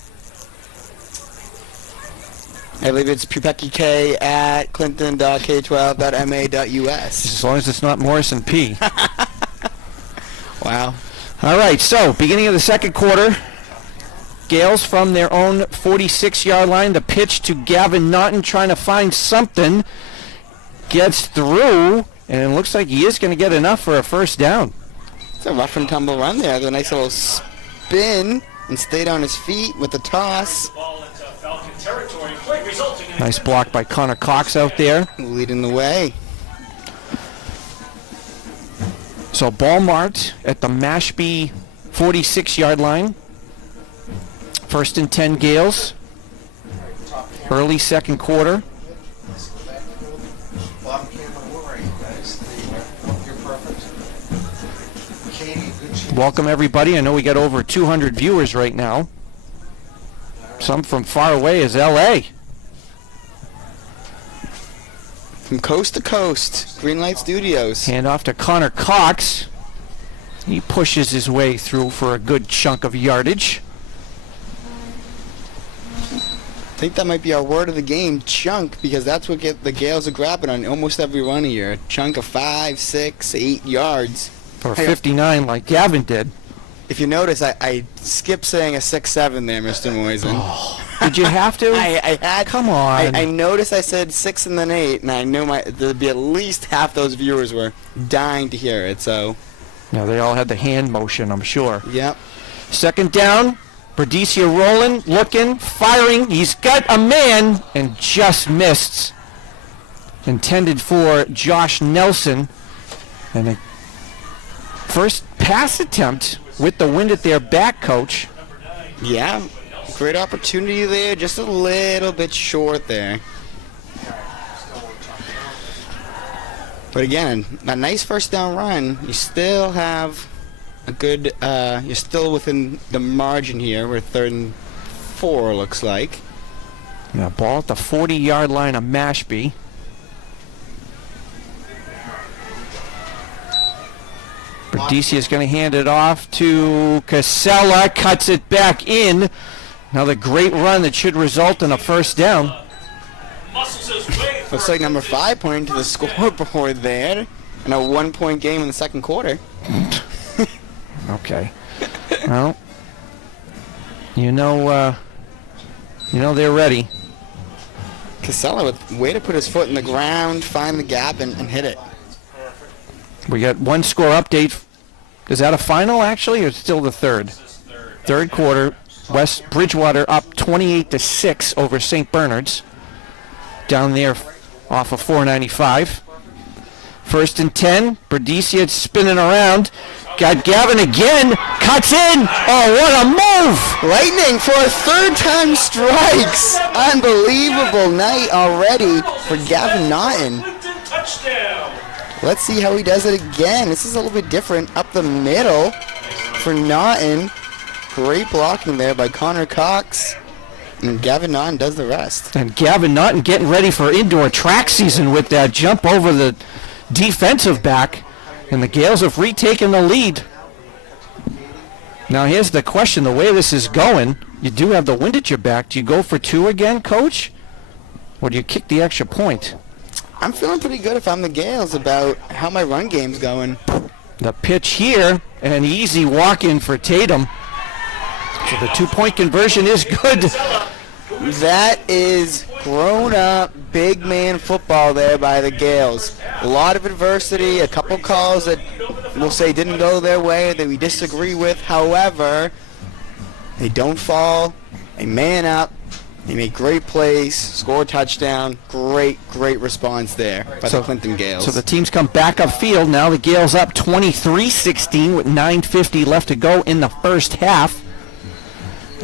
I believe it's PupeckyK at clinton.k12.ma.us. as long as it's not Morrison P. Wow. All right, so beginning of the second quarter, Gales from their own 46-yard line. The pitch to Gavin Naughton, trying to find something. Gets through, and it looks like he is going to get enough for a first down. It's a rough and tumble run there. A nice little spin and stayed on his feet with the toss. Nice block by Connor Cox out there. Leading the way. So ball marked at the Mashpee 46-yard line. First and 10 Gales. Early second quarter. Bottom camera, where are you guys? You're perfect. Katie, good chance. Welcome everybody. I know we got over 200 viewers right now. Some from far away as LA. From coast to coast, Greenlight Studios. Hand off to Connor Cox. He pushes his way through for a good chunk of yardage. I think that might be our word of the game, chunk, because that's what the Gales are grabbing on almost every run here. A chunk of 5, 6, 8 yards. Or 59 like Gavin did. If you notice, I skipped saying a 6-7 there, Mr. Moisen. Did you have to? I had. Come on. I noticed I said 6 and then 8, and I knew there'd be at least half those viewers were dying to hear it. So. Yeah, they all had the hand motion, I'm sure. Yep. Second down. Verdecia rolling, looking, firing. He's got a man and just missed. Intended for Josh Nelson. And a first pass attempt with the wind at their back, Coach. Yeah. Great opportunity there. Just a little bit short there. But again, a nice first down run. You still have a good, you're still within the margin here. We're 3rd and 4, looks like. Now ball at the 40-yard line of Mashpee. Verdecia is going to hand it off to Casella. Cuts it back in. Another great run that should result in a first down. Looks like number 5 pointing to the scoreboard there. And a 1-point game in the second quarter. Okay. Well, you know they're ready. Casella with way to put his foot in the ground, find the gap, and hit it. We got one score update. Is that a final, actually, or still the third? Third quarter. West Bridgewater up 28-6 over St. Bernard's. Down there off of 495. First and 10. Berdicia spinning around. Got Gavin again. Cuts in. Oh, what a move! Lightning for a third time strikes. Unbelievable night already for Gavin Naughton. Touchdown. Let's see how he does it again. This is a little bit different. Up the middle for Naughton. Great blocking there by Connor Cox. And Gavin Naughton does the rest. And Gavin Naughton getting ready for indoor track season with that jump over the defensive back. And the Gales have retaken the lead. Now here's the question. The way this is going, you do have the wind at your back. Do you go for 2 again, Coach? Or do you kick the extra point? I'm feeling pretty good if I'm the Gales about how my run game's going. The pitch here, an easy walk-in for Tatum. So the 2-point conversion is good. That is grown-up, big man football there by the Gales. A lot of adversity, a couple calls that we'll say didn't go their way, that we disagree with. However, they don't fall. They man up. They make great plays, score a touchdown. Great response there by the Clinton Gales. So the teams come back upfield. Now the Gales up 23-16 with 9:50 left to go in the first half.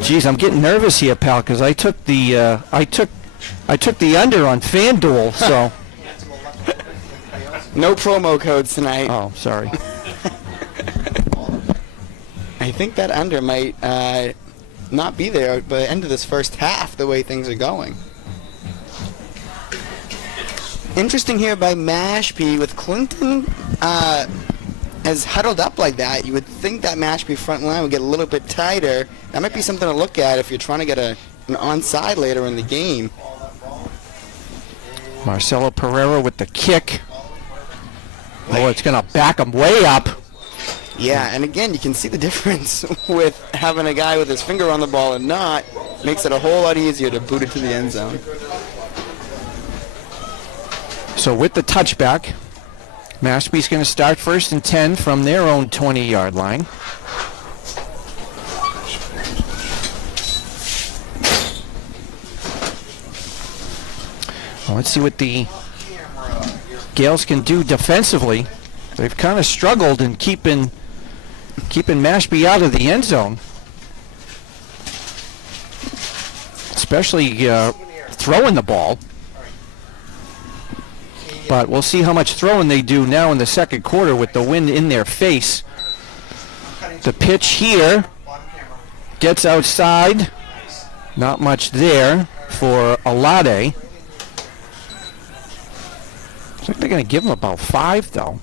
Geez, I'm getting nervous here, pal, because I took the under on FanDuel. So no promo codes tonight. oh, sorry. I think that under might not be there by the end of this first half, the way things are going. Interesting here by Mashpee with Clinton has huddled up like that. You would think that Mashpee front line would get a little bit tighter. That might be something to look at if you're trying to get an onside later in the game. Marcelo Pereira with the kick. Oh, it's going to back him way up. Yeah, and again, you can see the difference with having a guy with his finger on the ball and not. Makes it a whole lot easier to boot it to the end zone. So with the touchback, Mashpee's going to start first and 10 from their own 20-yard line. Well, let's see what the Gales can do defensively. They've kind of struggled in keeping Mashpee out of the end zone, especially throwing the ball. But we'll see how much throwing they do now in the second quarter with the wind in their face. The pitch here gets outside. Not much there for Alade. I think they're going to give him about 5, though.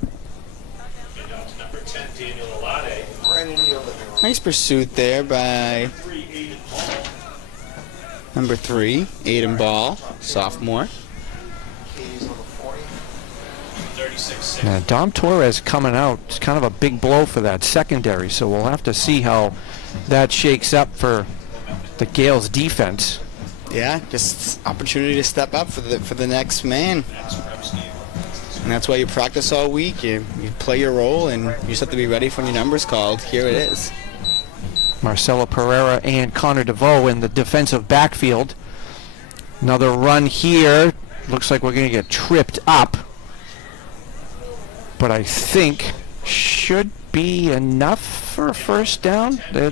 Number 10, Daniel Alade. Nice pursuit there by number 3, Aiden Ball, sophomore. Now, Dom Torres coming out is kind of a big blow for that secondary, so we'll have to see how that shakes up for the Gales defense. Yeah, just opportunity to step up for the next man. And that's why you practice all week. You play your role, and you just have to be ready for when your number's called. Here it is. Marcelo Pereira and Connor DeVoe in the defensive backfield. Another run here. Looks like we're going to get tripped up. But I think should be enough for a first down. They're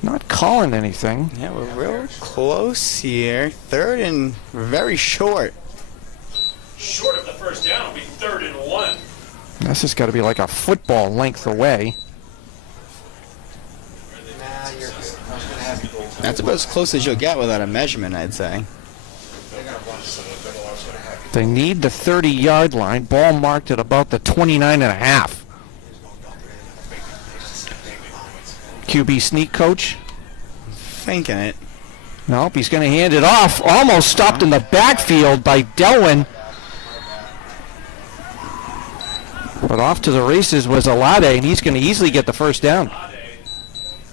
not calling anything. Yeah, we're real close here. Third and very short. Short of the first down will be 3rd and 1. This has got to be like a football length away. That's about as close as you'll get without a measurement, I'd say. They need the 30-yard line. Ball marked at about the 29.5. QB sneak, coach. Thinking it. Nope, he's going to hand it off. Almost stopped in the backfield by Delwyn. But off to the races was Alade, and he's going to easily get the first down.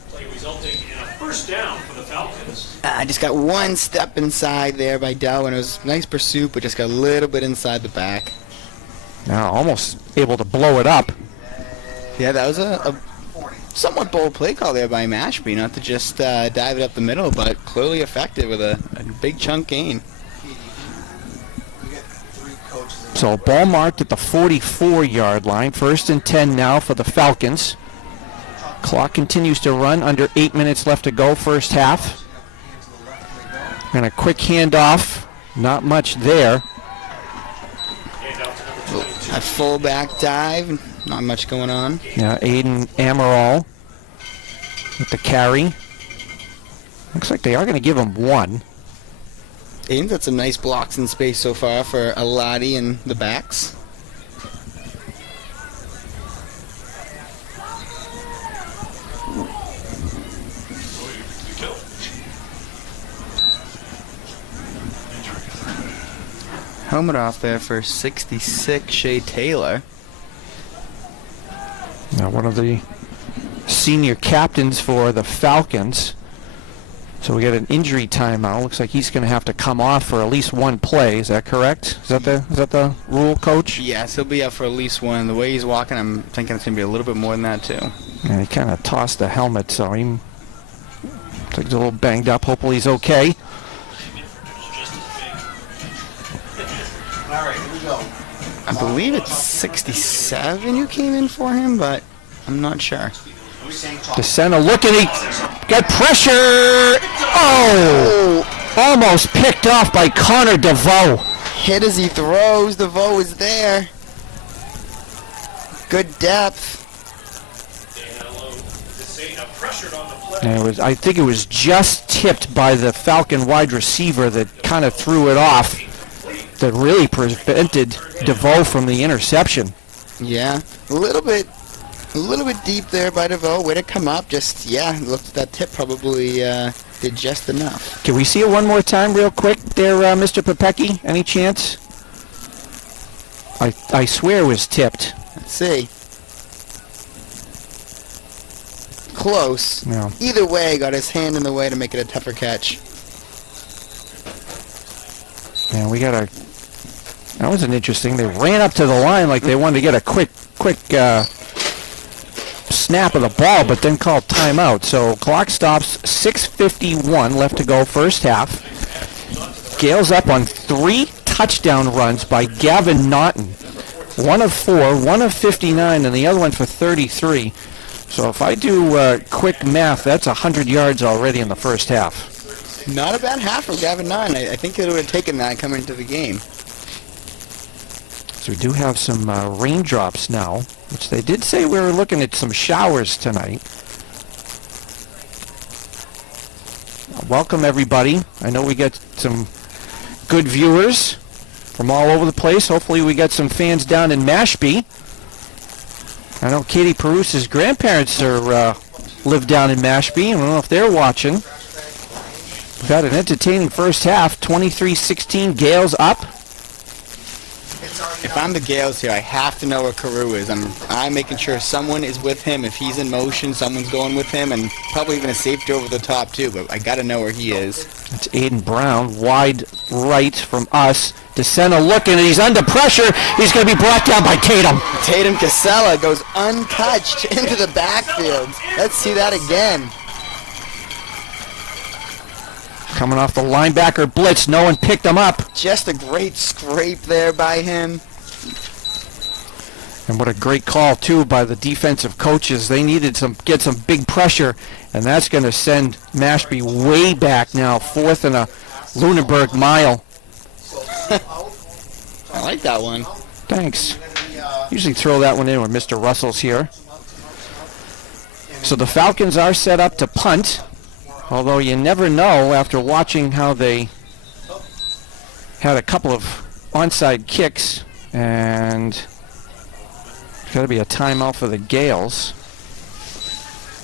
Play resulting in a first down for the Falcons. I just got one step inside there by Delwyn. It was nice pursuit, but just got a little bit inside the back. Now almost able to blow it up. Yeah, that was a somewhat bold play call there by Mashpee, not to just dive it up the middle, but clearly effective with a big chunk gain. So ball marked at the 44-yard line. 1st and 10 now for the Falcons. Clock continues to run. Under 8 minutes left to go, first half. And a quick handoff. Not much there. A fullback dive, not much going on. Now Aiden Amaral with the carry. Looks like they are going to give him one. Aiden's got some nice blocks in space so far for Aladi and the backs. Helmet off there for 66, Shea Taylor. Now one of the senior captains for the Falcons. So we got an injury timeout. Looks like he's going to have to come off for at least one play. Is that correct? Is that the rule, Coach? Yes, he'll be up for at least one. The way he's walking, I'm thinking it's going to be a little bit more than that, too. And he kind of tossed the helmet, so he looks like he's a little banged up. Hopefully he's okay. All right, here we go. I believe it's 67 you came in for him, but I'm not sure. DeSena looking, he got pressure. Oh! Almost picked off by Connor DeVoe. Hit as he throws. DeVoe is there. Good depth. And I think it was just tipped by the Falcon wide receiver that kind of threw it off. That really prevented DeVoe from the interception. Yeah, a little bit deep there by DeVoe. Way to come up. Just, yeah, looked at that tip probably did just enough. Can we see it one more time real quick there, Mr. Popecki? Any chance? I swear it was tipped. Let's see. Close. No. Either way, got his hand in the way to make it a tougher catch. Man, we got a... That wasn't interesting. They ran up to the line like they wanted to get a quick snap of the ball, but then called timeout. So clock stops, 6:51 left to go, first half. Gales up on 3 touchdown runs by Gavin Naughton. 1 of 4, 1 of 59, and the other one for 33. So if I do quick math, that's 100 yards already in the first half. Not a bad half from Gavin Naughton. I think it would have taken that coming into the game. So we do have some raindrops now, which they did say we were looking at some showers tonight. Welcome, everybody. I know we get some good viewers from all over the place. Hopefully we get some fans down in Mashpee. I know Katie Perusa's grandparents live down in Mashpee. I don't know if they're watching. We've had an entertaining first half, 23-16, Gales up. If I'm the Gales here, I have to know where Carew is. I'm making sure someone is with him. If he's in motion, someone's going with him, and probably even a safety over the top too, but I got to know where he is. It's Aiden Brown, wide right from us. DeSena looking, and he's under pressure. He's going to be brought down by Tatum. Tatum Casella goes untouched into the backfield. Let's see that again. Coming off the linebacker blitz, no one picked him up. Just a great scrape there by him. And what a great call, too, by the defensive coaches. They needed to get some big pressure, and that's going to send Mashpee way back now, 4th and a Lunenburg mile. I like that one. Thanks. Usually throw that one in when Mr. Russell's here. So the Falcons are set up to punt, although you never know after watching how they had a couple of onside kicks, and got to be a timeout for the Gales.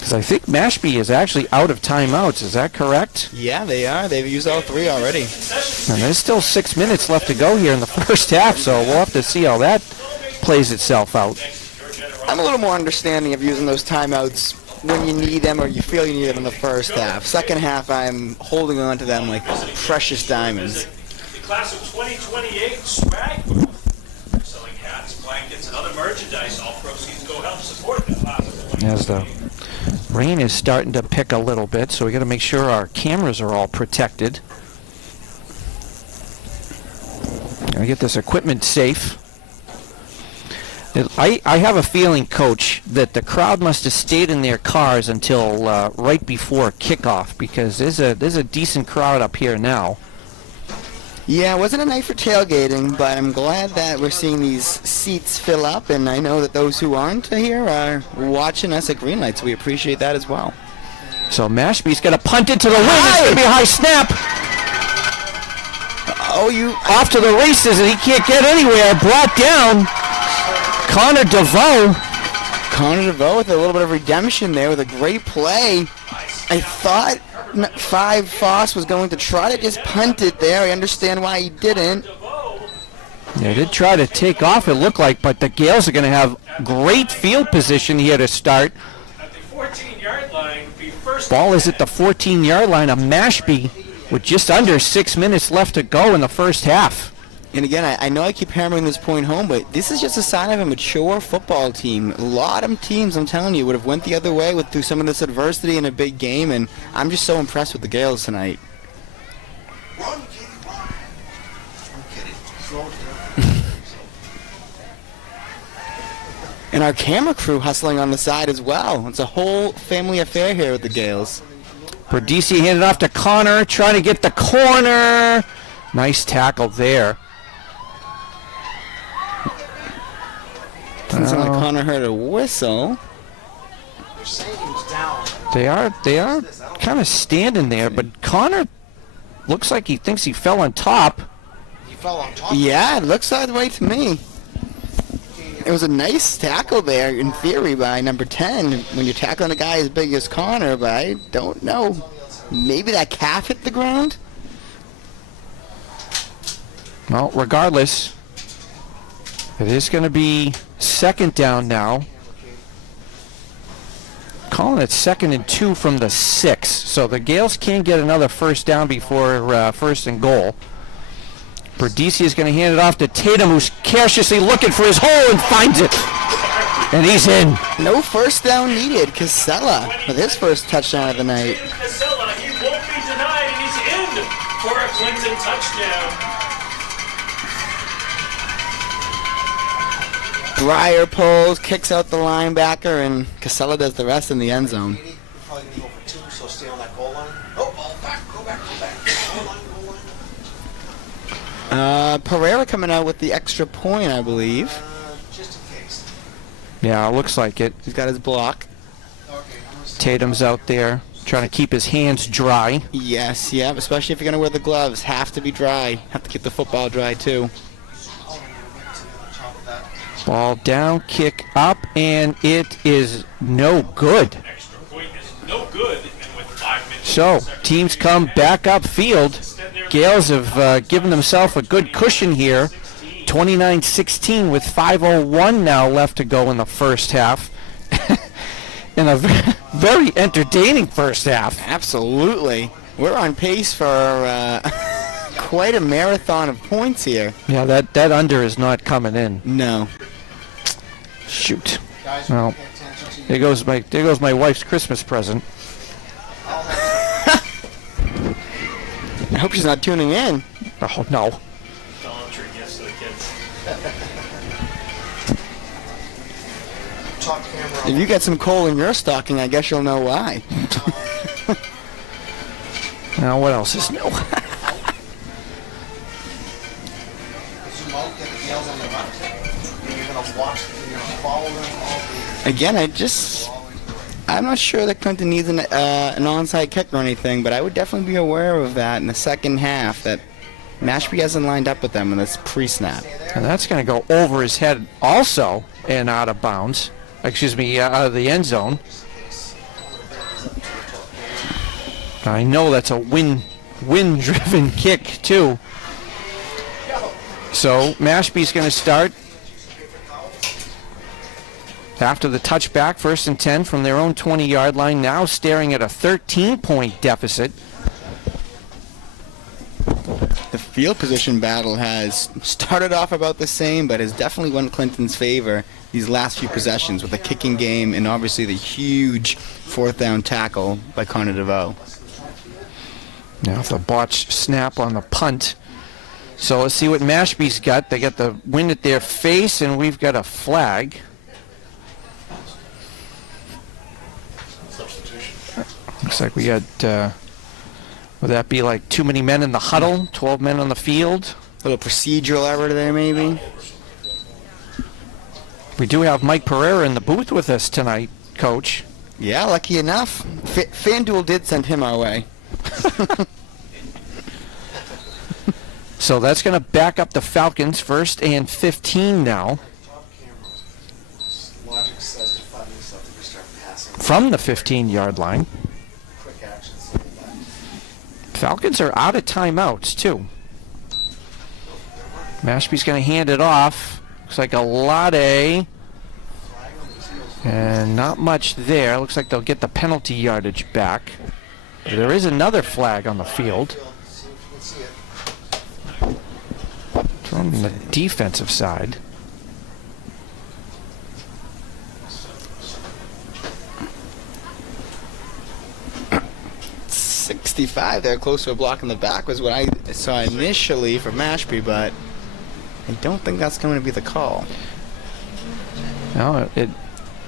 Because I think Mashpee is actually out of timeouts. Is that correct? Yeah, they are. They've used all 3 already. And there's still 6 minutes left to go here in the first half, so we'll have to see how that plays itself out. I'm a little more understanding of using those timeouts when you need them or you feel you need them in the first half. Second half, I'm holding on to them like precious diamonds. The class of 2028 swag booth. Selling hats, blankets, and other merchandise. All proceeds go help support the class of 2028. As the rain is starting to pick a little bit, so we got to make sure our cameras are all protected. Gotta get this equipment safe. I have a feeling, Coach, that the crowd must have stayed in their cars until right before kickoff, because there's a decent crowd up here now. Yeah, it wasn't a night for tailgating, but I'm glad that we're seeing these seats fill up, and I know that those who aren't here are watching us at Greenlight, so we appreciate that as well. So Mashpee's got to punt it to the wing. It's going to be a high snap. Oh, you... Off to the races, and he can't get anywhere. Brought down. Connor DeVoe with a little bit of redemption there with a great play. I thought 5 Foss was going to try to just punt it there. I understand why he didn't. They did try to take off, it looked like, but the Gales are going to have great field position here to start. At the 14-yard line, the first Ball is at the 14-yard line of Mashpee with just under 6 minutes left to go in the first half. And again, I know I keep hammering this point home, but this is just a sign of a mature football team. A lot of teams, I'm telling you, would have went the other way through some of this adversity in a big game, and I'm just so impressed with the Gales tonight. Run, kitty, run. I'm kidding. Slow it down. And our camera crew hustling on the side as well. It's a whole family affair here with the Gales. Perdisi handed off to Connor, trying to get the corner. Nice tackle there. Doesn't sound like Connor heard a whistle. They're saying he was down. They are kind of standing there, but Connor looks like he thinks he fell on top. He fell on top. Yeah, it looks that way to me. It was a nice tackle there, in theory, by number 10, when you're tackling a guy as big as Connor, but I don't know. Maybe that calf hit the ground? Well, regardless, it is going to be second down now. Calling it 2nd and 2 from the 6. So the Gales can't get another first down before first and goal. Perdisi is going to hand it off to Tatum, who's cautiously looking for his hole and finds it. And he's in. No first down needed. Casella with his first touchdown of the night. Casella, he won't be denied, and he's in for a Clinton touchdown. Breyer pulls, kicks out the linebacker, and Casella does the rest in the end zone. You're probably going to go for 2, so stay on that goal line. Oh, ball back, go back. Goal line. Pereira coming out with the extra point, I believe. Just in case. Yeah, it looks like it. He's got his block. Okay, I'm going to Tatum's out there trying to keep his hands dry. Yes, yeah, especially if you're going to wear the gloves. Have to be dry. Have to keep the football dry, too. Ball down, kick up, and it is no good. Extra point is no good, and with 5 minutes. So, teams come back upfield. Gales have given themselves a good cushion here. 29-16 with 5:01 now left to go in the first half. In a very entertaining first half. Absolutely. We're on pace for quite a marathon of points here. Yeah, that under is not coming in. No. Shoot. Guys, Well, pay attention to there goes my wife's Christmas present. I hope she's not tuning in. Oh no. Dollar Tree gifts to the kids. top camera. If you got some coal in your stocking, I guess you'll know why. Now what else is new? Zoom out, get the Gales on the left. And you're going to watch, you're going to follow them all the Again, way to the I'm not sure that Clinton needs an onside kick or anything, but I would definitely be aware of that in the second half, that Mashpee hasn't lined up with them in this pre-snap. And that's going to go over his head also and out of bounds. Excuse me, out of the end zone. I know that's a wind-driven kick, too. So Mashpee's going to start after the touchback, 1st and 10 from their own 20-yard line, now staring at a 13-point deficit. The field position battle has started off about the same, but has definitely won Clinton's favor these last few possessions with the kicking game and obviously the huge 4th down tackle by Connor DeVoe. Now the botched snap on the punt. So let's see what Mashpee's got. They got the wind at their face, and we've got a flag. Looks like we got, would that be like too many men in the huddle, 12 men on the field? A little procedural error there, maybe. We do have Mike Pereira in the booth with us tonight, Coach. Yeah, lucky enough. FanDuel did send him our way. So that's going to back up the Falcons, 1st and 15 now. Logic says to 5 minutes left, we start passing. From the 15-yard line. Quick action, something like that. Falcons are out of timeouts, too. Mashpee's going to hand it off. Looks like a Latte. And not much there. Looks like they'll get the penalty yardage back. There is another flag on the field. See if you can see it. From the defensive side. .65 there, close to a block in the back was what I saw initially for Mashpee, but I don't think that's going to be the call. No, it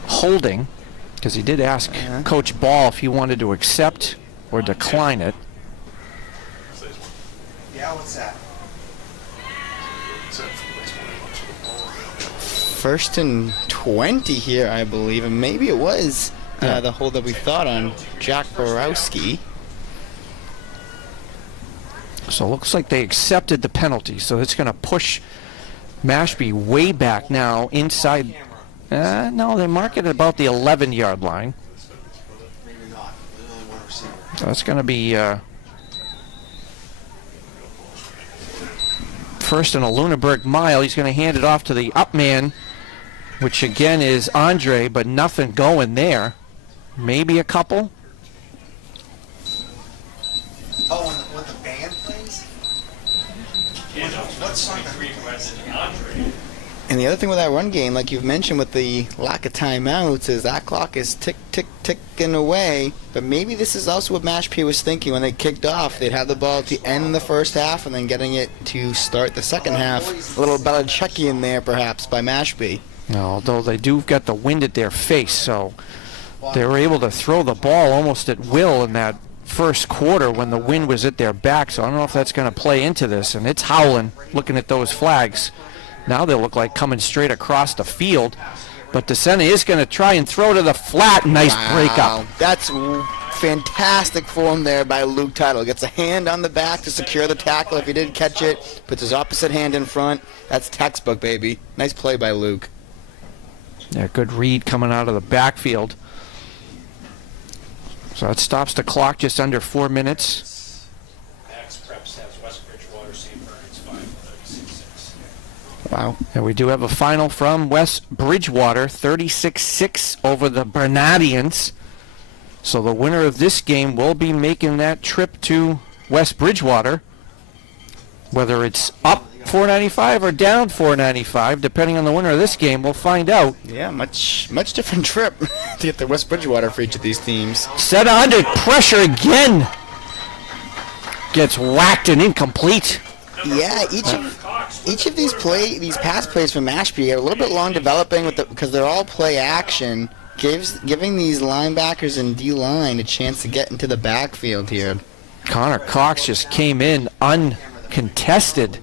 holding, because he did ask Coach Ball if he wanted to accept or decline it. Yeah, what's that? 1st and 20 here, I believe, and maybe it was the hold that we thought on Jack Borowski. So it looks like they accepted the penalty, so it's going to push Mashpee way back now inside. No, they mark it at about the 11-yard line. Maybe not. There's only one receiver. So it's going to be 1st and a Lunenburg mile. He's going to hand it off to the up man, which again is Andre, but nothing going there. Maybe a couple. Oh, and what the band plays? What song? And the other thing with that run game, like you've mentioned with the lack of timeouts, is that clock is ticking away. But maybe this is also what Mashpee was thinking when they kicked off. They'd have the ball to end the first half and then getting it to start the second half. A little Belichickian there, perhaps, by Mashpee. No, although they do got the wind at their face, so they were able to throw the ball almost at will in that first quarter when the wind was at their back. So I don't know if that's going to play into this. And it's howling looking at those flags. Now they look like coming straight across the field. But DeSena is going to try and throw to the flat. Nice breakup. That's fantastic form there by Luke Tuttle. Gets a hand on the back to secure the tackle if he did catch it. Puts his opposite hand in front. That's textbook, baby. Nice play by Luke. Yeah, good read coming out of the backfield. So that stops the clock just under 4 minutes. Max Preps has West Bridgewater, St. Bernard's 5-36-6. Wow. And we do have a final from West Bridgewater, 36-6 over the Bernardians. So the winner of this game will be making that trip to West Bridgewater. Whether it's up 495 or down 495, depending on the winner of this game, we'll find out. Yeah, much different trip to get to West Bridgewater for each of these teams. Set under pressure again. Gets whacked and incomplete. Yeah, each of these pass plays from Mashpee are a little bit long developing because they're all play action, giving these linebackers and D-line a chance to get into the backfield here. Connor Cox just came in uncontested.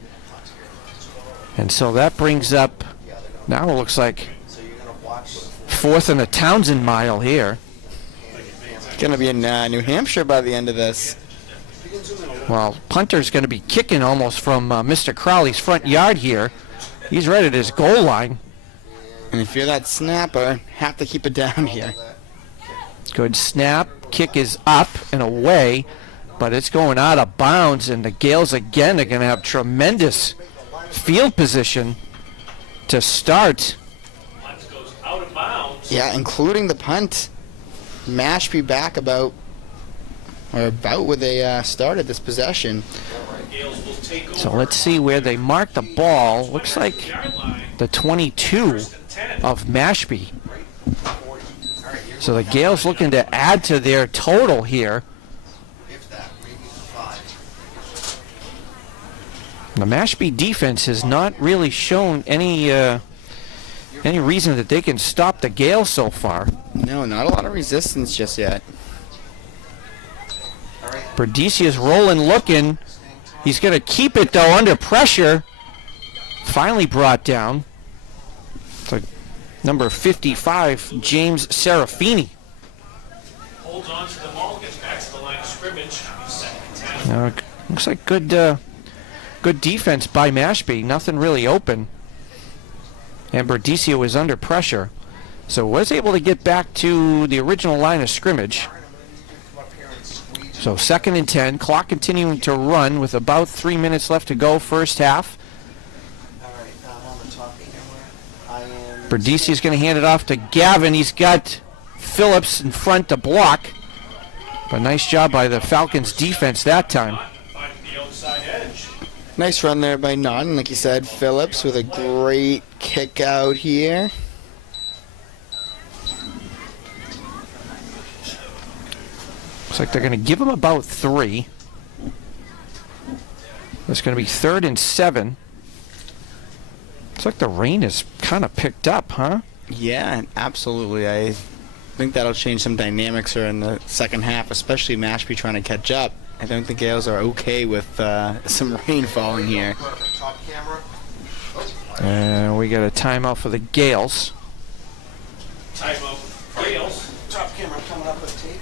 And so that brings up, now it looks like 4th and a Townsend mile here. Going to be in New Hampshire by the end of this. Well, punter's going to be kicking almost from Mr. Crowley's front yard here. He's right at his goal line. And if you're that snapper, have to keep it down here. Good snap. Kick is up and away. but it's going out of bounds, and the Gales again are going to have tremendous field position to start. Punt goes out of bounds. Yeah, including the punt. Mashpee back about where they started this possession. Gales will take over. So let's see where they mark the ball. Looks like Yard line. the 22 First and 10. of Mashpee. So the Gales looking to add to their total here. If that, maybe 5. The Mashpee defense has not really shown any reason that they can stop the Gales so far. No, not a lot of resistance just yet. Berdicia's rolling, looking. He's going to keep it, though, under pressure. Finally brought down. It's like number 55, James Serafini. Holds on to the ball, gets back to the line of scrimmage. Second and 10. Looks like good defense by Mashpee. Nothing really open. And Berdicia was under pressure. So was able to get back to the original line of scrimmage. So 2nd and 10. Clock continuing to run with about 3 minutes left to go, first half. Alright, I'm on the top camera. I am. Berdicia's going to hand it off to Gavin. He's got Phillips in front to block. But nice job by the Falcons defense that time. Finding the outside edge. Nice run there by Naughton, like you said. Phillips with a great kick out here. Looks like they're going to give him about 3. It's going to be 3rd and 7. Looks like the rain has kind of picked up, huh? Yeah, absolutely. I think that'll change some dynamics here in the second half, especially Mashpee trying to catch up. I don't think Gales are okay with some rain falling here. Perfect. Top camera. And we got a timeout for the Gales. Timeout. Gales. Top camera coming up with tape.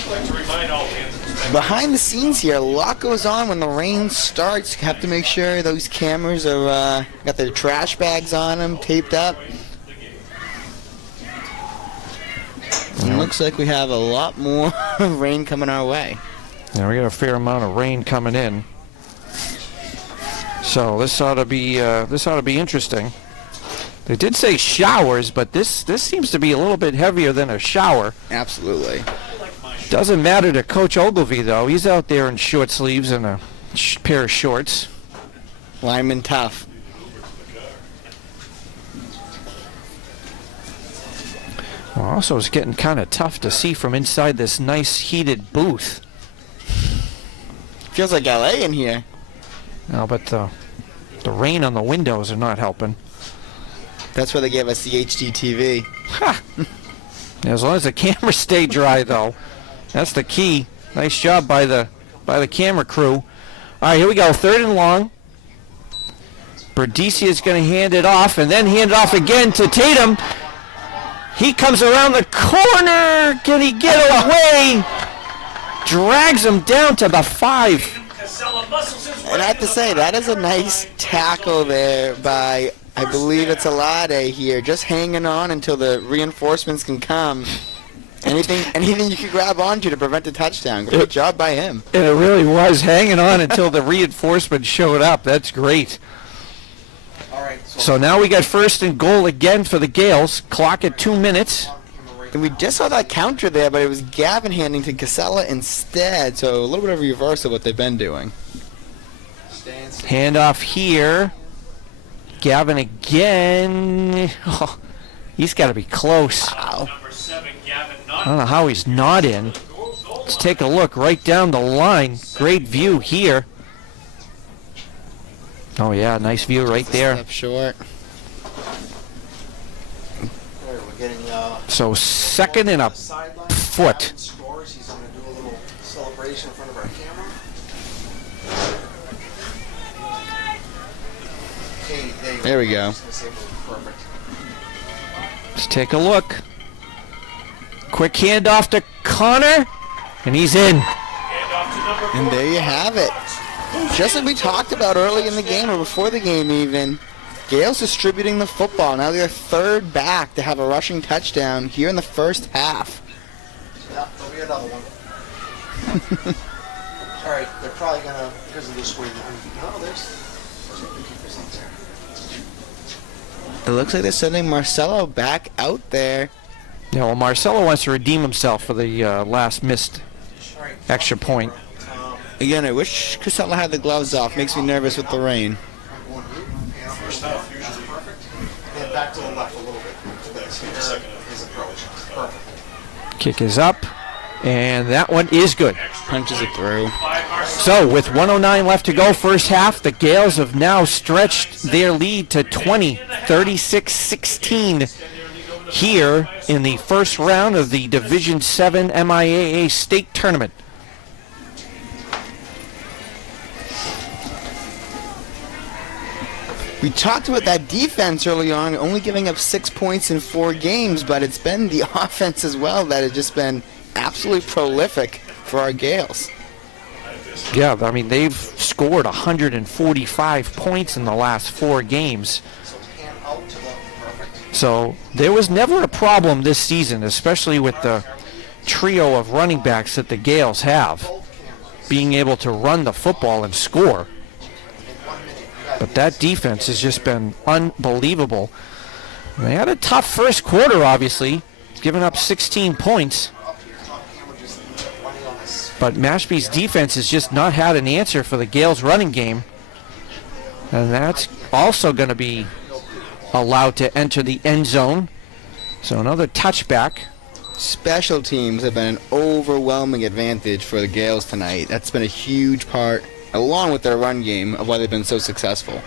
I'd like to remind all fans. Behind the scenes here, a lot goes on when the rain starts. You have to make sure those cameras are got their trash bags on them, taped up. And it looks like we have a lot more rain coming our way. Yeah, we got a fair amount of rain coming in. So this ought to be interesting. They did say showers, but this seems to be a little bit heavier than a shower. Absolutely. Doesn't matter to Coach Ogilvie, though. He's out there in short sleeves and a pair of shorts. Lineman tough. Well, also, it's getting kind of tough to see from inside this nice heated booth. Feels like LA in here. No, but the rain on the windows are not helping. That's where they gave us the HD TV. Ha! As long as the cameras stay dry, though. That's the key. Nice job by the camera crew. All right, here we go. 3rd and long. Berdicia is going to hand it off, and then hand it off again to Tatum. He comes around the corner. Can he get away? Drags him down to the 5. And I have to say, that is a nice tackle there by, I believe it's Alade here, just hanging on until the reinforcements can come. Anything you can grab onto to prevent a touchdown. Great job by him. And it really was hanging on until the reinforcement showed up. That's great. All right. So now we got 1st and goal again for the Gales. Clock at 2 minutes. And we just saw that counter there, but it was Gavin handing to Casella instead. So a little bit of a reverse of what they've been doing. Handoff here. Gavin again. Oh, he's got to be close. Number 7, Gavin I don't know how he's not in. Let's take a look right down the line. Great view here. Oh, yeah, nice view right there. Step short. We're getting So 2nd and a sideline. foot. Scores. He's going to do a little celebration in front of our camera. Okay, There we go. I was gonna say, perfect. Let's take a look. Quick handoff to Connor, and he's in. And there you have it. Just like we talked about early in the game, or before the game even, Gales distributing the football. Now they're 3rd back to have a rushing touchdown here in the first half. There'll be another one. All right, they're probably gonna, because of this way. No, there's a keepers in there. It looks like they're sending Marcelo back out there. Yeah, well, Marcelo wants to redeem himself for the last missed All right, extra point. Again, I wish Casella had the gloves off. Makes me nervous with the rain. I'm going root, and first half usually perfect. And back to the left a little bit. To this. Here is approach. Perfect. Kick is up, and that one is good. Punches it through. So with 109 left to go first half, the Gales have now stretched their lead to 20, 36-16 here in the first round of the Division 7 MIAA state tournament. We talked about that defense early on, only giving up 6 points in 4 games, but it's been the offense as well that has just been absolutely prolific for our Gales. Yeah, I mean, they've scored 145 points in the last 4 games. Hand out to the perfect. So there was never a problem this season, especially with the trio of running backs that the Gales have, being able to run the football and score. But that defense has just been unbelievable. They had a tough first quarter, obviously, giving up 16 points. But Mashpee's defense has just not had an answer for the Gales' running game. And that's also going to be allowed to enter the end zone. So another touchback. Special teams have been an overwhelming advantage for the Gales tonight. That's been a huge part, along with their run game, of why they've been so successful.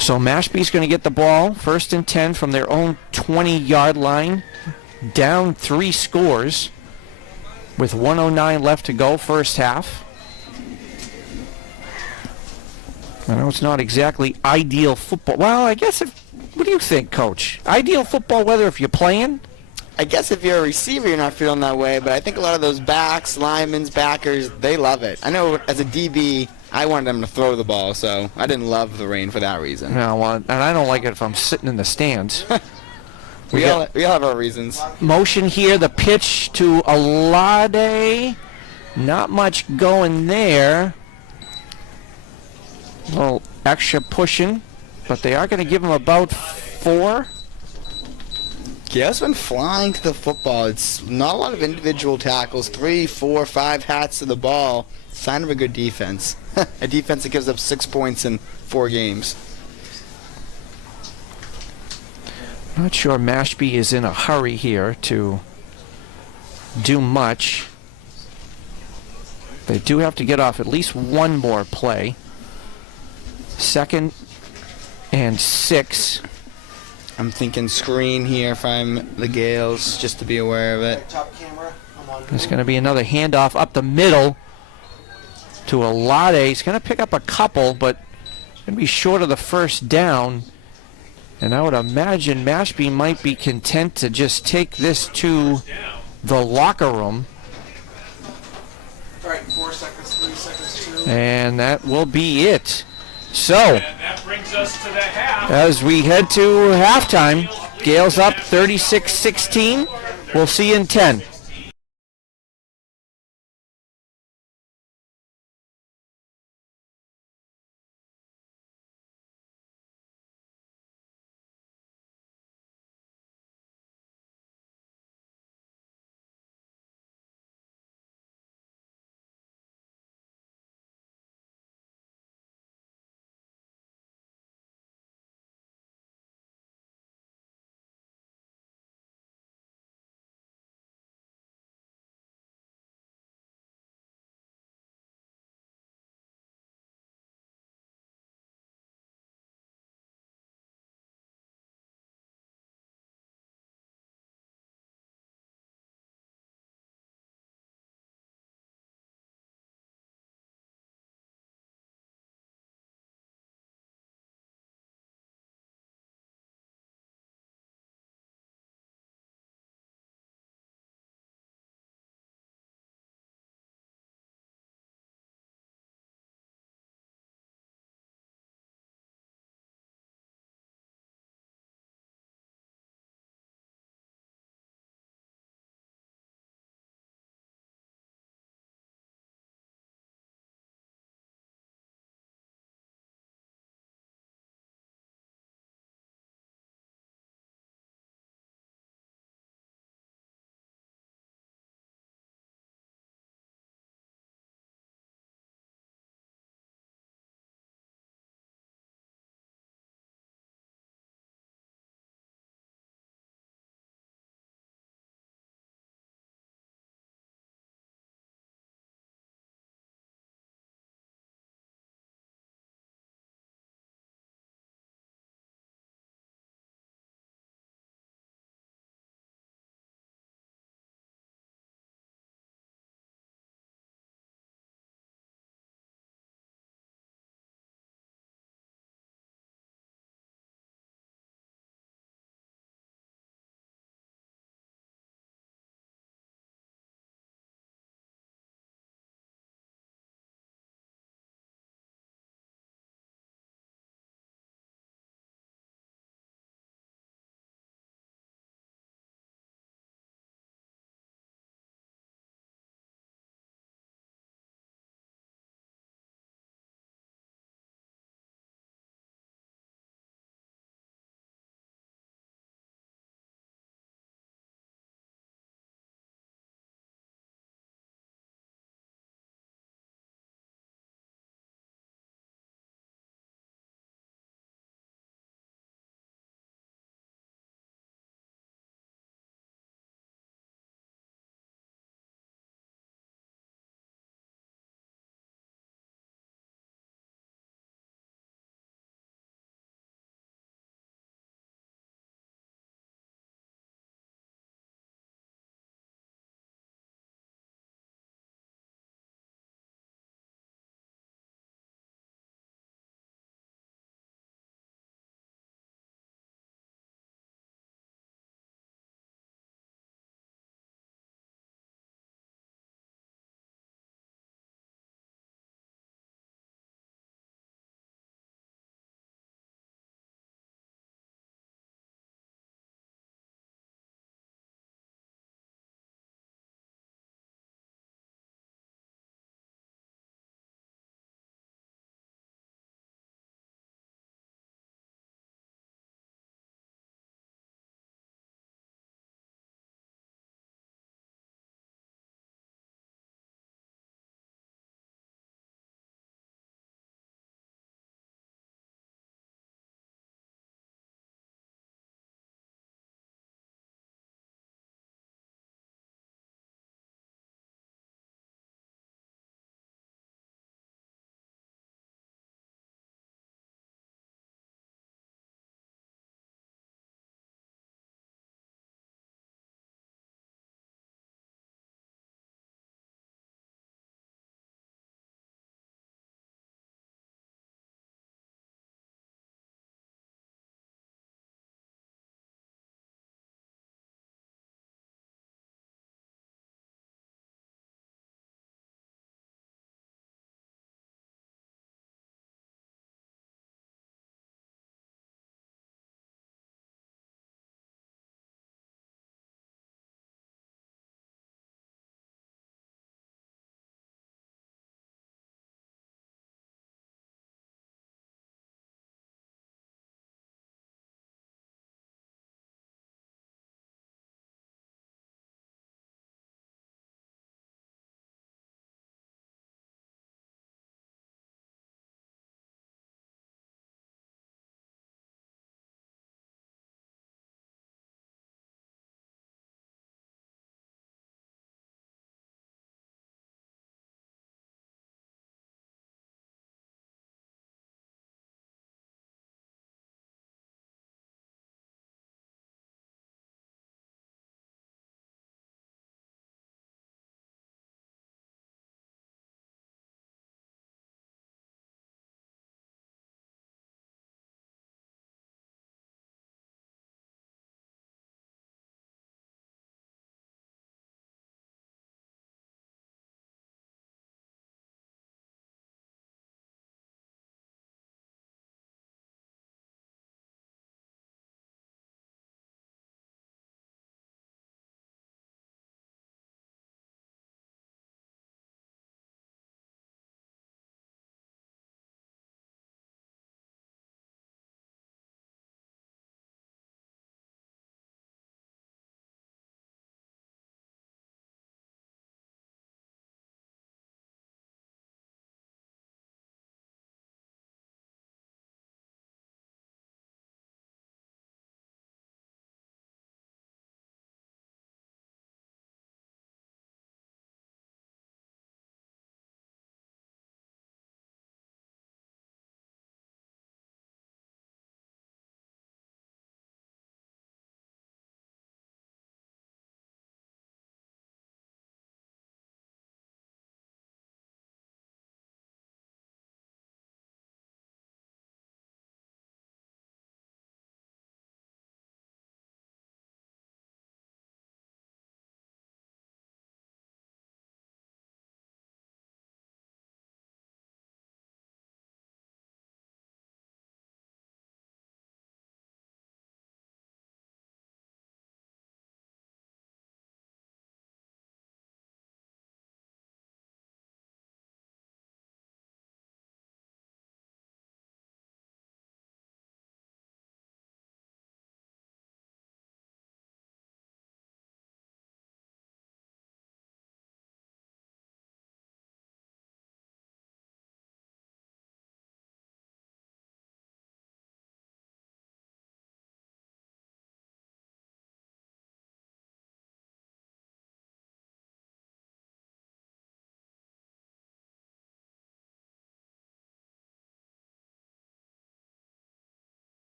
So Mashpee's going to get the ball, 1st and 10 from their own 20-yard line, down 3 scores with 109 left to go first half. I know it's not exactly ideal football. Well, I guess what do you think, Coach? Ideal football weather if you're playing? I guess if you're a receiver, you're not feeling that way, but I think a lot of those backs, linemen, backers, they love it. I know as a DB, I wanted them to throw the ball, so I didn't love the rain for that reason. No, well, and I don't like it if I'm sitting in the stands. We all have our reasons. Motion here, the pitch to Alade. Not much going there. A little extra pushing, but they are going to give him about 4. Gale's been flying to the football. It's not a lot of individual tackles. 3, 4, 5 hats to the ball. Sign of a good defense. A defense that gives up 6 points in 4 games. Not sure Mashpee is in a hurry here to do much. They do have to get off at least one more play. 2nd and 6. I'm thinking screen here if I'm the Gales, just to be aware of it. Top camera. I'm on. There's going to be another handoff up the middle to Alade. He's going to pick up a couple, but going to be short of the first down. And I would imagine Mashpee might be content to just take this to the locker room. All right, 4 seconds, 3 seconds, 2. And that will be it. So, And that brings us to the half. as we head to halftime, Gales up 36-16. We'll see you in 10.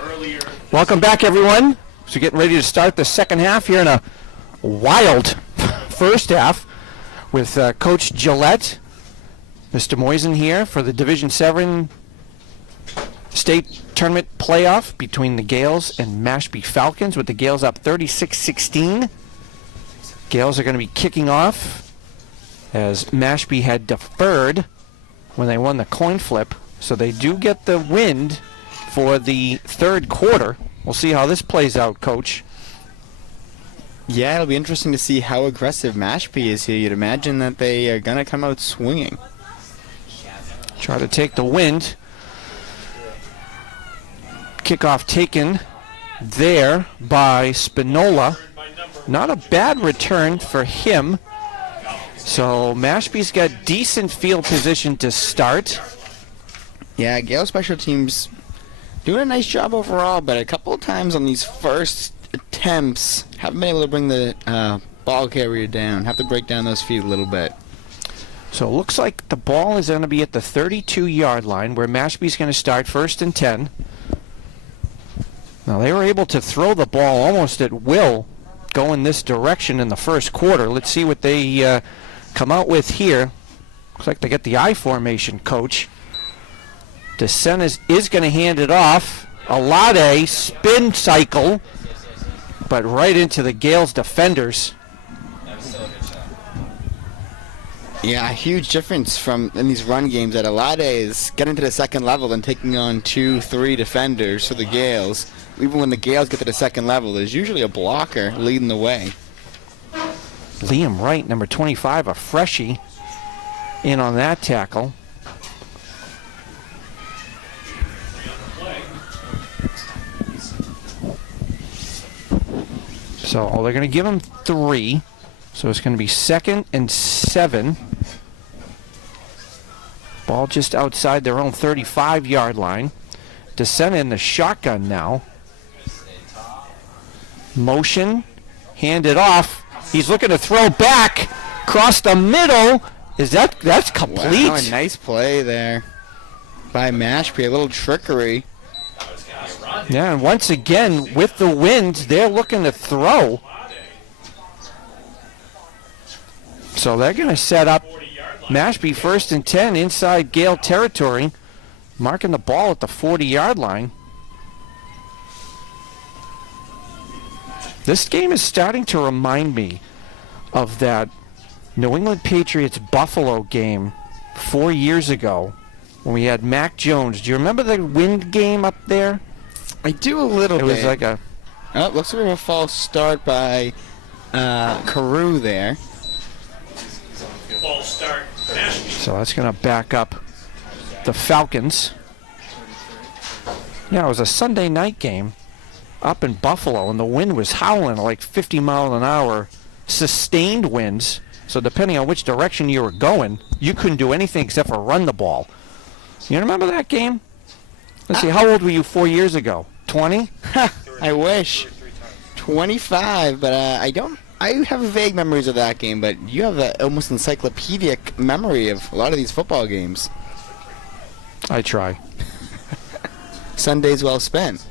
earlier. Welcome back, everyone. So getting ready to start the second half here in a wild first half with Coach Gillette, Mr. Moisen here for the Division 7 state tournament playoff between the Gales and Mashpee Falcons, with the Gales up 36-16. Gales are going to be kicking off as Mashpee had deferred when they won the coin flip, so they do get the wind for the third quarter. We'll see how this plays out, Coach. Yeah, it'll be interesting to see how aggressive Mashpee is here. You'd imagine that they are going to come out swinging. Try to take the wind. Kickoff taken there by Spinola. Not a bad return for him. So Mashpee's got decent field position to start. Yeah, Gale special teams doing a nice job overall, but a couple of times on these first attempts haven't been able to bring the ball carrier down. Have to break down those feet a little bit. So it looks like the ball is going to be at the 32-yard line, where Mashpee's going to start 1st and 10. Now, they were able to throw the ball almost at will going this direction in the first quarter. Let's see what they come out with here. Looks like they get the I formation, Coach. DeSena is going to hand it off. Alade, spin cycle, but right into the Gales defenders. Yeah, a huge difference in these run games that Alade is getting to the second level and taking on 2-3 defenders for the Gales. Even when the Gales get to the second level, there's usually a blocker leading the way. Liam Wright, number 25, a freshie, in on that tackle. So they're going to give him 3. So it's going to be 2nd and 7. Ball just outside their own 35-yard line. DeSena in the shotgun now. Motion, hand it off. He's looking to throw back, across the middle. That's complete? Wow, a nice play there by Mashpee. A little trickery. Yeah, and once again, with the wind, they're looking to throw. So they're going to set up Mashpee 1st and 10 inside Gale territory, marking the ball at the 40-yard line. This game is starting to remind me of that New England Patriots Buffalo game 4 years ago when we had Mac Jones. Do you remember the wind game up there? I do a little bit. It was like a... Oh, looks like a false start by Carew there. False start. Mashpee. So that's going to back up the Falcons. Yeah, it was a Sunday night game up in Buffalo, and the wind was howling like 50 miles an hour, sustained winds. So depending on which direction you were going, you couldn't do anything except for run the ball. You remember that game? Let's see, how old were you 4 years ago? 20? I wish. 25, but I don't. I have vague memories of that game, but you have an almost encyclopedic memory of a lot of these football games. I try. Sundays well spent.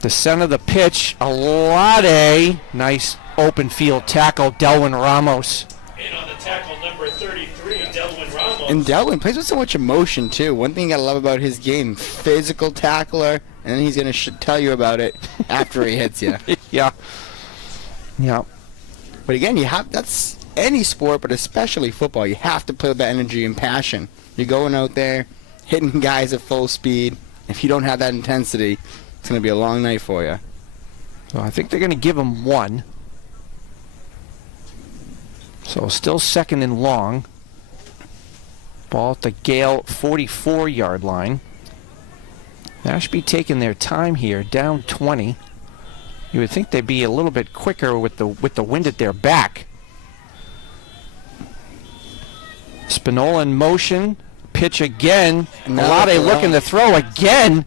The center of the pitch, Alade. Nice open field tackle, Delwin Ramos. And on the tackle, number 33, Delwin Ramos. And Delwin plays with so much emotion, too. One thing you gotta love about his game, physical tackler, and then he's gonna tell you about it after he hits you. Yeah. Yeah. But again, that's any sport, but especially football. You have to play with that energy and passion. You're going out there, hitting guys at full speed. If you don't have that intensity, it's going to be a long night for you. So I think they're going to give him 1. So still 2nd and long. Ball at the Gale 44-yard line. Mashpee taking their time here, down 20. You would think they'd be a little bit quicker with the wind at their back. Spinola in motion. Pitch again. Alade looking to throw again.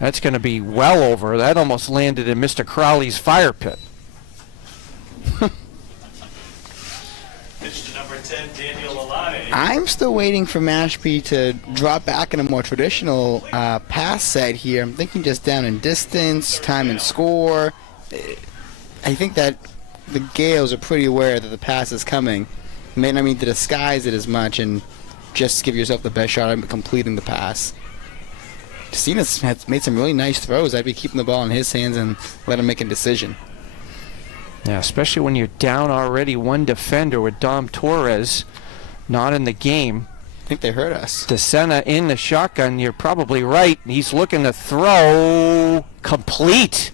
That's going to be well over. That almost landed in Mr. Crowley's fire pit. Pitch to number 10, Daniel Alade. I'm still waiting for Mashpee to drop back in a more traditional pass set here. I'm thinking just down in distance, time and score. I think that the Gales are pretty aware that the pass is coming. May not mean to disguise it as much and just give yourself the best shot at completing the pass. Cena's made some really nice throws. I'd be keeping the ball in his hands and let him make a decision. Yeah, especially when you're down already one defender with Dom Torres not in the game. I think they hurt us. DeSena in the shotgun. You're probably right. He's looking to throw complete.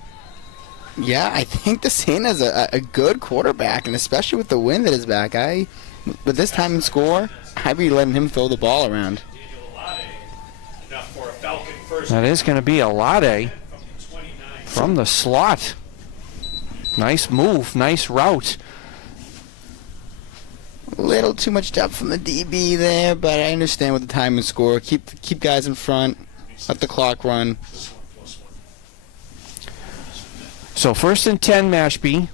Yeah, I think DeSena's a good quarterback, and especially with the wind that is back. With this time and score, I'd be letting him throw the ball around. Enough for a Falcon first. That is going to be Alade from the slot. Nice move, nice route. A little too much depth from the DB there, but I understand with the time and score. Keep guys in front, let the clock run. So 1st and 10, Mashpee.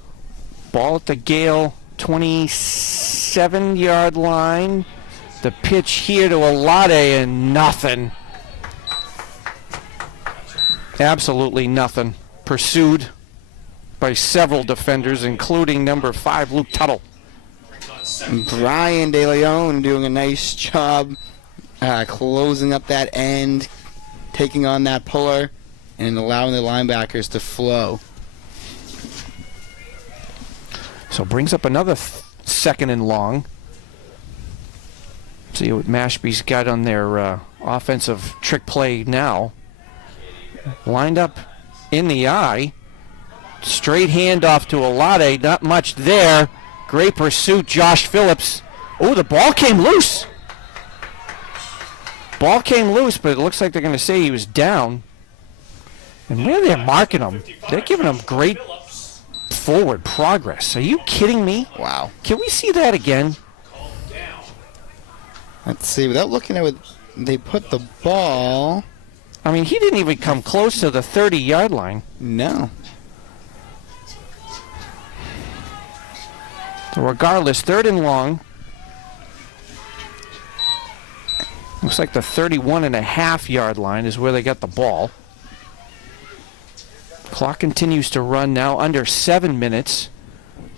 Ball at the Gale 27-yard line. The pitch here to Alade and nothing. Absolutely nothing. Pursued by several defenders, including number 5, Luke Tuttle. Brian De Leon doing a nice job closing up that end, taking on that puller, and allowing the linebackers to flow. So brings up another 2nd and long. See what Mashpee's got on their offensive trick play now. Lined up in the eye. Straight handoff to Alade. Not much there. Great pursuit, Josh Phillips. Oh, the ball came loose. Ball came loose, but it looks like they're going to say he was down. And where they're marking him, they're giving him great forward progress. Are you kidding me? Wow. Can we see that again? Let's see. Without looking at what they put the ball. I mean, he didn't even come close to the 30-yard line. No. So regardless, 3rd and long. Looks like the 31.5-yard line is where they got the ball. Clock continues to run now, under 7 minutes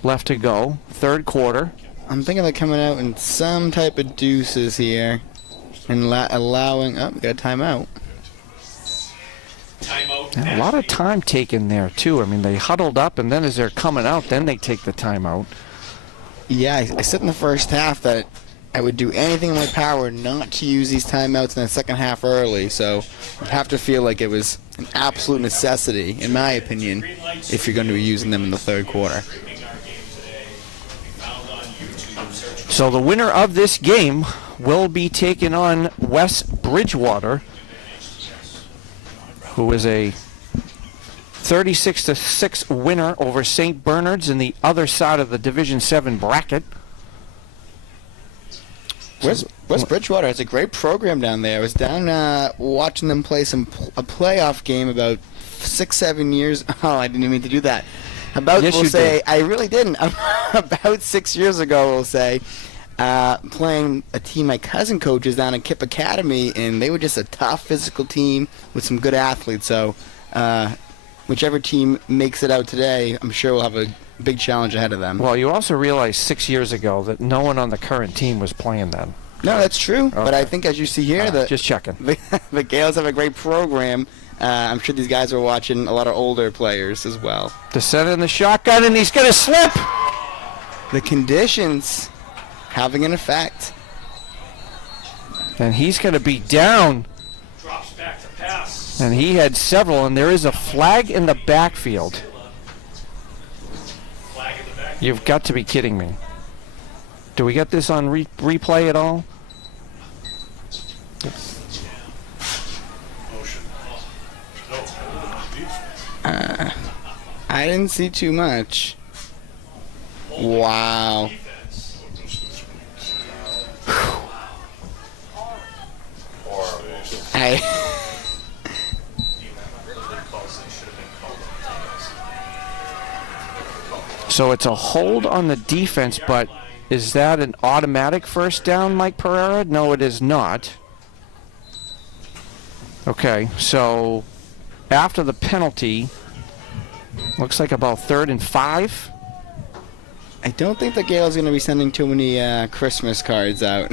left to go. 3rd quarter. I'm thinking they're coming out in some type of deuces here and allowing. Oh, we got a timeout. And a lot of time taken there, too. I mean, they huddled up, and then as they're coming out, then they take the timeout. Yeah, I said in the first half that I would do anything in my power not to use these timeouts in the second half early, so you have to feel like it was an absolute necessity, in my opinion, if you're going to be using them in the 3rd quarter. So the winner of this game will be taking on West Bridgewater, who is a 36-6 winner over St. Bernard's in the other side of the Division 7 bracket. West Bridgewater has a great program down there. I was down watching them play a playoff game about 6-7 years. Oh, I didn't even mean to do that. Yes, you did. I really didn't. About 6 years ago, we'll say, playing a team my cousin coaches down at Kip Academy, and they were just a tough physical team with some good athletes. So whichever team makes it out today, I'm sure we'll have a big challenge ahead of them. Well, you also realize 6 years ago that no one on the current team was playing then. No, that's true. Okay. But I think, as you see here, just checking. The Gales have a great program. I'm sure these guys are watching a lot of older players as well. DeSena in the shotgun, and he's going to slip. The conditions having an effect. And he's going to be down. Drops back to pass. And he had several, and there is a flag in the backfield. Flag in the back. You've got to be kidding me. Do we get this on replay at all? I didn't see too much. Wow. So it's a hold on the defense, but is that an automatic first down, Mike Pereira? No, it is not. Okay, so after the penalty, looks like about 3rd and 5. I don't think the Gale's going to be sending too many Christmas cards out.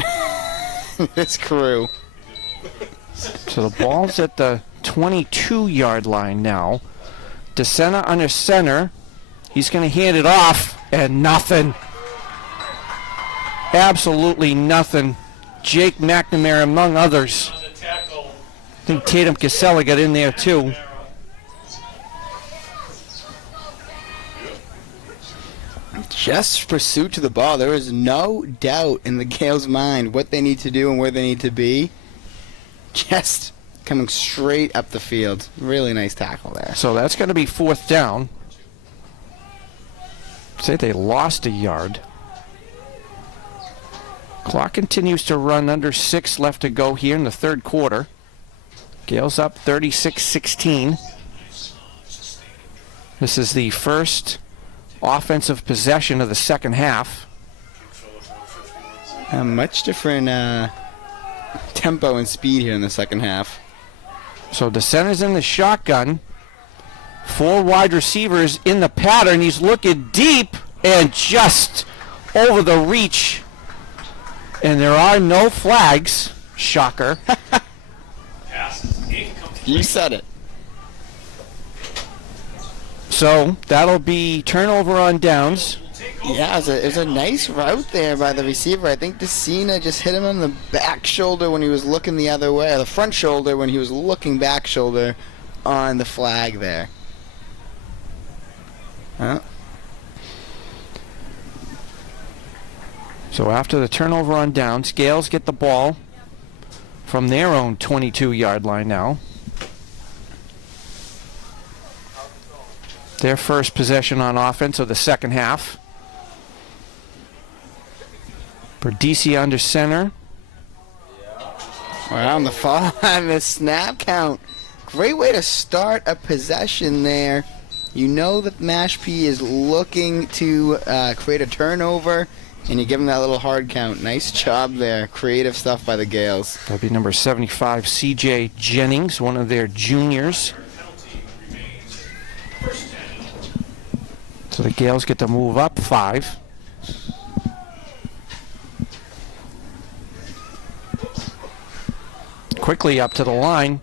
This crew. So the ball's at the 22-yard line now. DeSena under center. He's going to hand it off, and nothing. Absolutely nothing. Jake McNamara among others. On the tackle. I think Tatum Casella got in there too. Just pursuit to the ball. There is no doubt in the Gale's mind what they need to do and where they need to be. Just coming straight up the field. Really nice tackle there. So that's going to be 4th down. Say they lost a yard. Clock continues to run, under 6 left to go here in the 3rd quarter. Gale's up 36-16. This is the first offensive possession of the second half. A much different tempo and speed here in the second half. So the center's in the shotgun. 4 wide receivers in the pattern. He's looking deep and just over the reach. And there are no flags. Shocker. Pass is incomplete. You said it. So that'll be turnover on downs. Yeah, it was a nice route there by the receiver. I think DeSena just hit him on the back shoulder when he was looking the other way, or the front shoulder when he was looking back shoulder on the flag there. Huh? So after the turnover on downs, Gales get the ball from their own 22-yard line now. Their first possession on offense of the second half. Berdisi under center. Wow, on the fall on the snap count. Great way to start a possession there. You know that Mashpee is looking to create a turnover, and you give him that little hard count. Nice job there. Creative stuff by the Gales. That'll be number 75, CJ Jennings, one of their juniors. So the Gales get to move up 5. Quickly up to the line,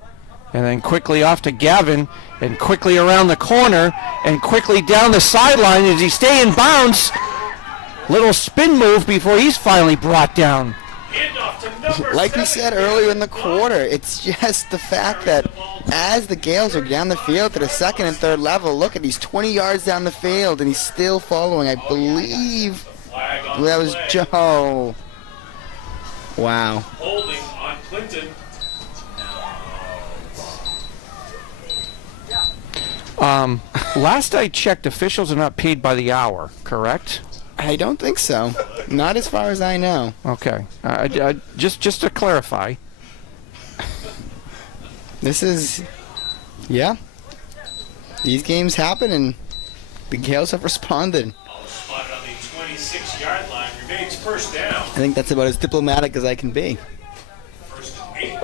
and then quickly off to Gavin, and quickly around the corner, and quickly down the sideline as he stay in bounds. Little spin move before he's finally brought down. Handoff to number Like we 7. said earlier in the quarter, it's just the fact that as the Gales are down the field to the second and third level, look at he's 20 yards down the field and he's still following. I believe Flag on that the was play. Joe. Wow. Holding on Clinton. Last I checked, officials are not paid by the hour, correct? I don't think so. Not as far as I know. Okay. Just to clarify. This is, yeah. These games happen and the Gales have responded. Spotted on the 26-yard line. Remains first down. I think that's about as diplomatic as I can be. First and 8.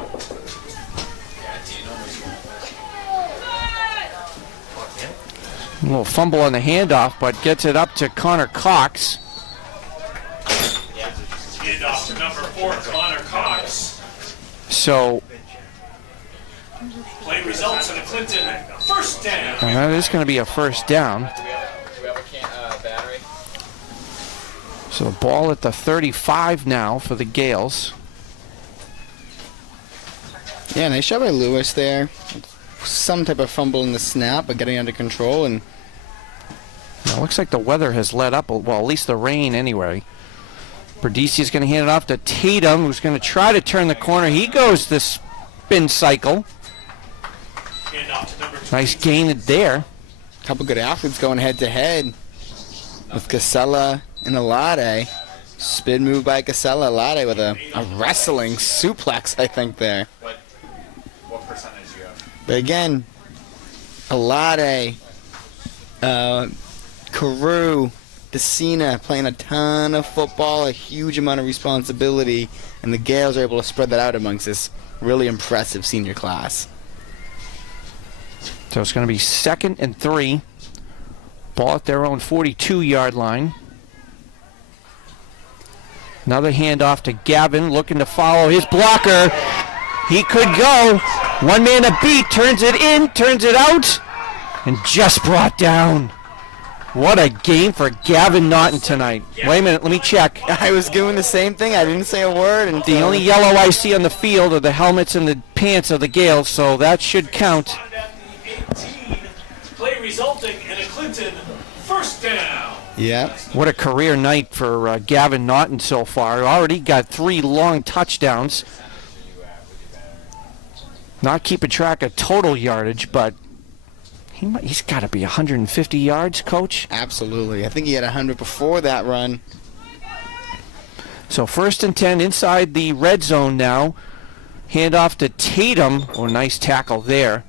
A little fumble on the handoff, but gets it up to Connor Cox. Handoff to number 4, Connor Cox. So Play results in a Clinton first down. that is going to be a first down. Do we have a battery? So the ball at the 35 now for the Gales. Yeah, nice job by Lewis there. Some type of fumble in the snap, but getting under control. And It looks like the weather has let up, well, at least the rain anyway. Berdisi is going to hand it off to Tatum, who's going to try to turn the corner. He goes the spin cycle. Handoff to number 2. Nice gain there. a couple good athletes going head to head with Casella and Alade. Spin move by Casella. Alade with a wrestling suplex, I think, there. What percentage do you have? But again, Alade, Carew, DeCina playing a ton of football, a huge amount of responsibility, and the Gales are able to spread that out amongst this really impressive senior class. So it's going to be 2nd and 3. Ball at their own 42-yard line. Another handoff to Gavin, looking to follow his blocker. He could go. One man a beat, turns it in, turns it out, and just brought down. What a game for Gavin Naughton tonight. Wait a minute, let me check. I was doing the same thing. I didn't say a word. And The only yellow I see on the field are the helmets and the pants of the Gales, so that should count. At the 18, play resulting in a Clinton first down. Yeah. What a career night for Gavin Naughton so far. Already got 3 long touchdowns. Not keeping track of total yardage, but he's got to be 150 yards, Coach. Absolutely. I think he had 100 before that run. So 1st and 10 inside the red zone now. Handoff to Tatum. Oh, nice tackle there.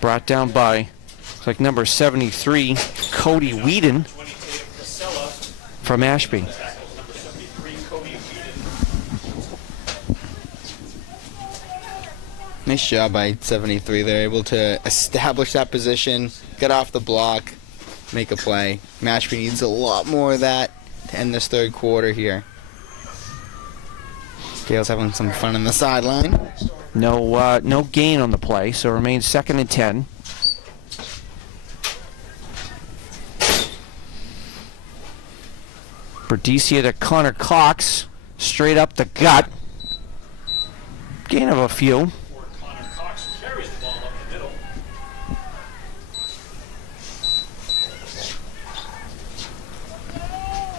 Brought down by, looks like number 73, Cody Whedon from Mashpee. Nice job by 73. They're able to establish that position, get off the block, make a play. Mashpee needs a lot more of that to end this 3rd quarter here. Gales having some fun on the sideline. No gain on the play, so it remains 2nd and 10. Berdicia to Connor Cox, straight up the gut. Gain of a few. Connor Cox carries the ball up the middle.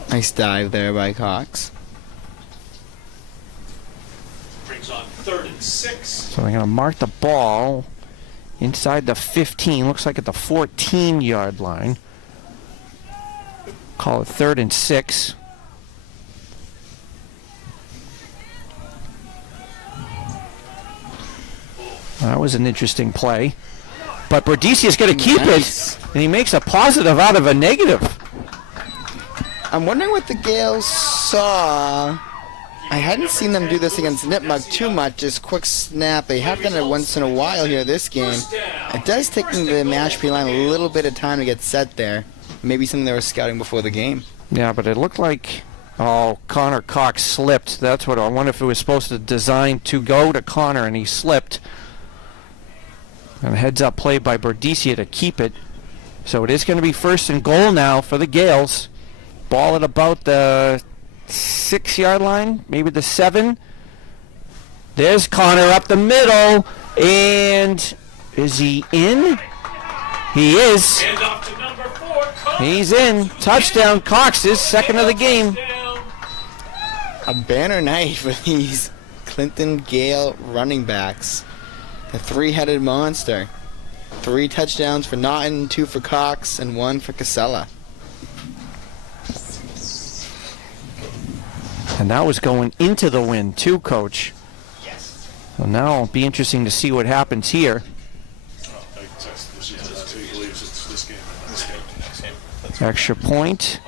Nice dive there by Cox. Brings on 3rd and 6. So they're going to mark the ball inside the 15. Looks like at the 14-yard line. Call it 3rd and 6. That was an interesting play. But Berdicia's going to keep Nice. it, and he makes a positive out of a negative. I'm wondering what the Gales saw. I hadn't seen them do this against Nipmuc too much, just quick snap. They have done it once in a while here this game. It does take the Mashpee line a little bit of time to get set there. Maybe something they were scouting before the game. Yeah, but it looked like, Connor Cox slipped. That's what I wonder if it was supposed to design to go to Connor, and he slipped. And a heads-up play by Berdicia to keep it. So it is going to be 1st and goal now for the Gales. Ball at about the 6-yard line, maybe the 7. There's Connor up the middle, and is he in? He is. Hand off to number 4, Cox. He's in. Touchdown, Cox is 2nd of the game. Touchdown. A banner night for these Clinton Gale running backs. The 3-headed monster. 3 touchdowns for Naughton, 2 for Cox, and 1 for Casella. And that was going into the wind, too, Coach. Yes. Well, now it'll be interesting to see what happens here. Extra point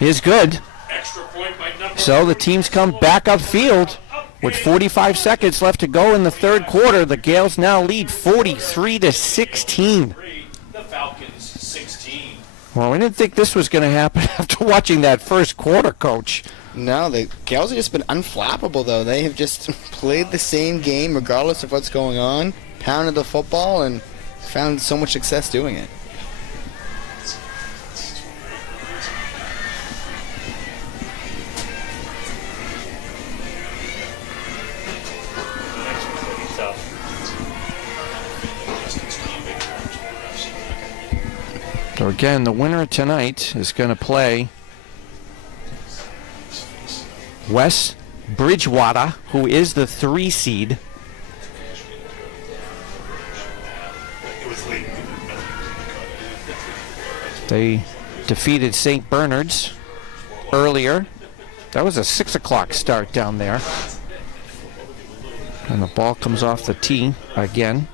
is good. Extra point by number So the teams come back upfield with 45 seconds left to go in the 3rd quarter. The Gales now lead 43-16. 3. The Falcons 16. Well, we didn't think this was going to happen after watching that 1st quarter, Coach. No, the Gales have just been unflappable, though. They have just played the same game regardless of what's going on, pounded the football, and found so much success doing it. So again, the winner tonight is going to play West Bridgewater, who is the 3 seed. They defeated St. Bernard's earlier. That was a 6 o'clock start down there. And the ball comes off the tee again.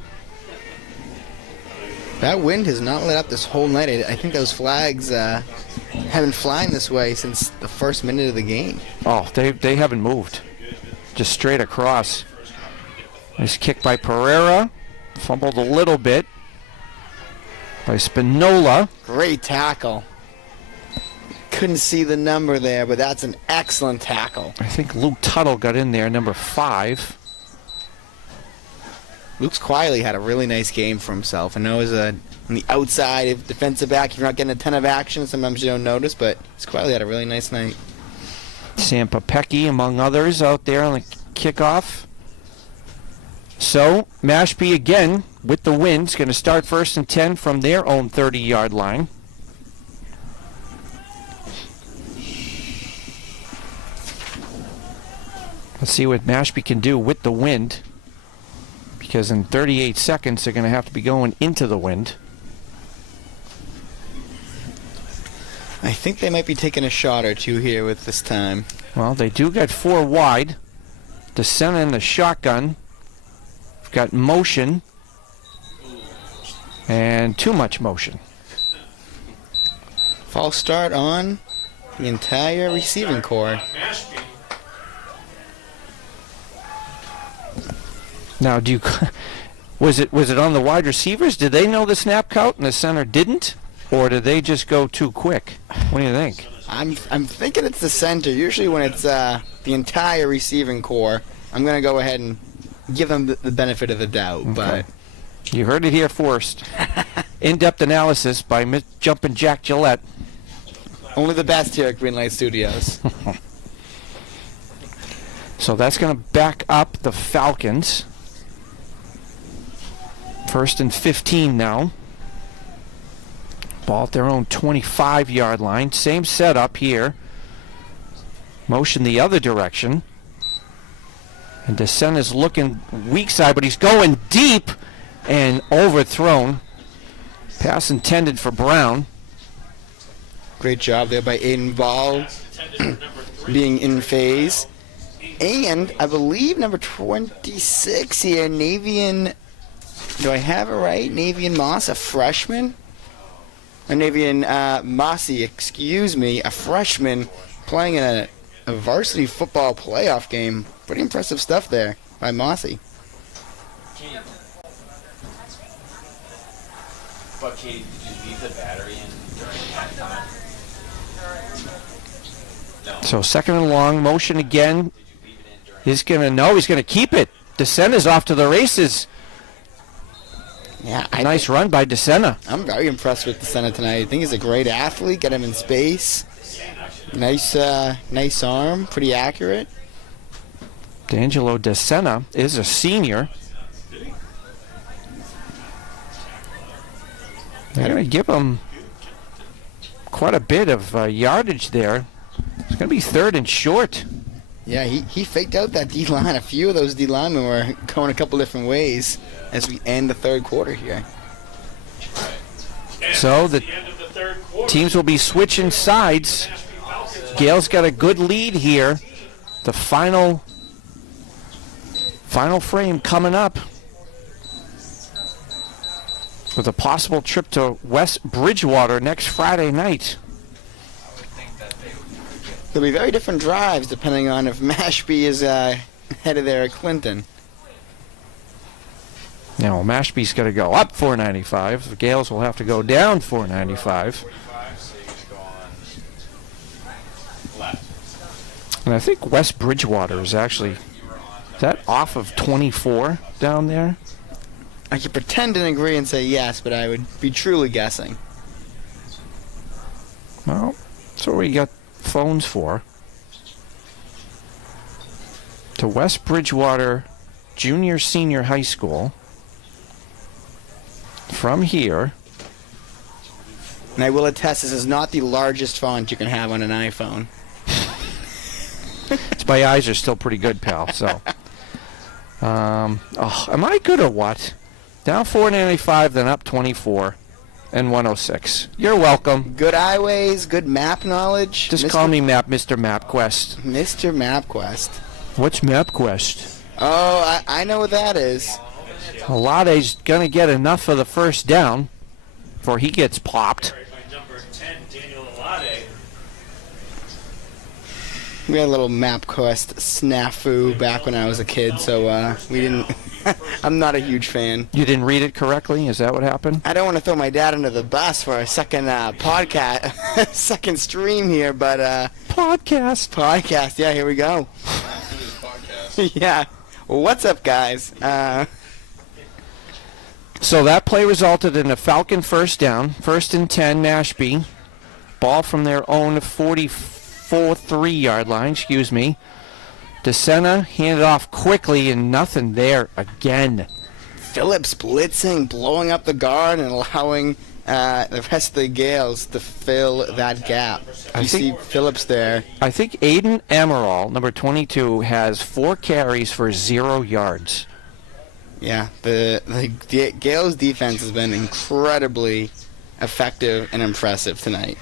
That wind has not let up this whole night. I think those flags have been flying this way since the first minute of the game. Oh, they haven't moved. Just straight across. Nice kick by Pereira. Fumbled a little bit by Spinola. Great tackle. Couldn't see the number there, but that's an excellent tackle. I think Luke Tuttle got in there, number 5. Luke's quietly had a really nice game for himself. I know as on the outside of defensive back, you're not getting a ton of action. Sometimes you don't notice, but he's quietly had a really nice night. Sam Papecki, among others, out there on the kickoff. So, Mashpee again with the win. Is going to start 1st and 10 from their own 30-yard line. Let's see what Mashpee can do with the wind, because in 38 seconds they're going to have to be going into the wind. I think they might be taking a shot or two here with this time. Well, they do got 4 wide. DeSena in the shotgun. Got motion. And too much motion. False start on the entire receiving core. Now, was it on the wide receivers? Did they know the snap count and the center didn't, or did they just go too quick? What do you think? I'm thinking it's the center. Usually when it's the entire receiving core, I'm gonna go ahead and give them the benefit of the doubt. Okay. But You heard it here first. In-depth analysis by Jumpin' Jack Gillette. Only the best here at Greenlight Studios. So that's going to back up the Falcons. 1st and 15 now. Ball at their own 25-yard line. Same setup here. Motion the other direction. And DeSena's looking weak side, but he's going deep and overthrown. Pass intended for Brown. Great job there by Aiden Ball being in phase. And I believe number 26 here, Navian, do I have it right? Navian Moss, a freshman? Or Navian Mossy, excuse me, a freshman playing in a varsity football playoff game. Pretty impressive stuff there by Mossy. But Katie, did you leave the battery in during that time? No. So 2nd and long, motion again. He's going to keep it. DeSena's off to the races. Yeah, Nice run by DeSena. I'm very impressed with the center tonight. I think he's a great athlete. Got him in space. Nice arm. Pretty accurate. D'Angelo DeSena is a senior. They're going to give him quite a bit of yardage there. It's going to be 3rd and short. Yeah, he faked out that D-line. A few of those D-linemen were going a couple different ways as we end the 3rd quarter here. So the teams will be switching sides. Gale's got a good lead here. The final frame coming up with a possible trip to West Bridgewater next Friday night. There'll be very different drives depending on if Mashpee is headed there at Clinton. Now, Mashpee's got to go up 495. The Gales will have to go down 495. And I think West Bridgewater is actually, is that off of 24 down there? I could pretend and agree and say yes, but I would be truly guessing. Well, that's what we got phones for. To West Bridgewater Senior High School. From here. And I will attest, this is not the largest font you can have on an iPhone. My eyes are still pretty good, pal. So, am I good or what? Down 495, then up 24, and 106. You're welcome. Good eyeways, good map knowledge. Just call me Mr. MapQuest. Mr. MapQuest. What's MapQuest? Oh, I know what that is. Olade's gonna get enough for the first down. before he gets popped. Carried by number 10, Daniel Alade. We had a little MapQuest snafu back when I was a kid, so we didn't. I'm not a huge fan. You didn't read it correctly? Is that what happened? I don't want to throw my dad under the bus for a second podcast, second stream here, but podcast. Yeah, here we go. Yeah. Well, what's up, guys? So that play resulted in a Falcon first down, 1st and 10, Mashpee. Ball from their own 3-yard line, DeSena handed off quickly and nothing there again. Phillips blitzing, blowing up the guard, and allowing the rest of the Gales to fill that gap. You see Phillips there. I think Aiden Amaral, number 22, has 4 carries for 0 yards. Yeah, the Gales defense has been incredibly effective and impressive tonight.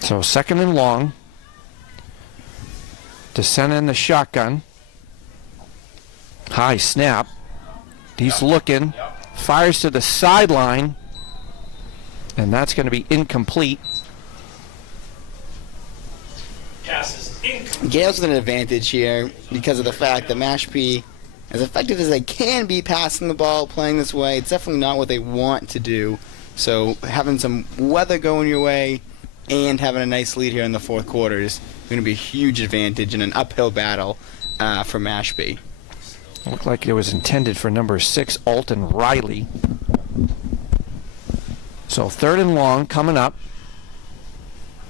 So 2nd and long. DeSena in the shotgun. High snap. He's looking. Fires to the sideline. And that's going to be incomplete. Passes incomplete. Gales with an advantage here because of the fact that Mashpee, as effective as they can be passing the ball, playing this way, it's definitely not what they want to do. So having some weather going your way and having a nice lead here in the fourth quarter is going to be a huge advantage in an uphill battle for Mashpee. Looked like it was intended for number 6, Alton Riley. So 3rd and long coming up.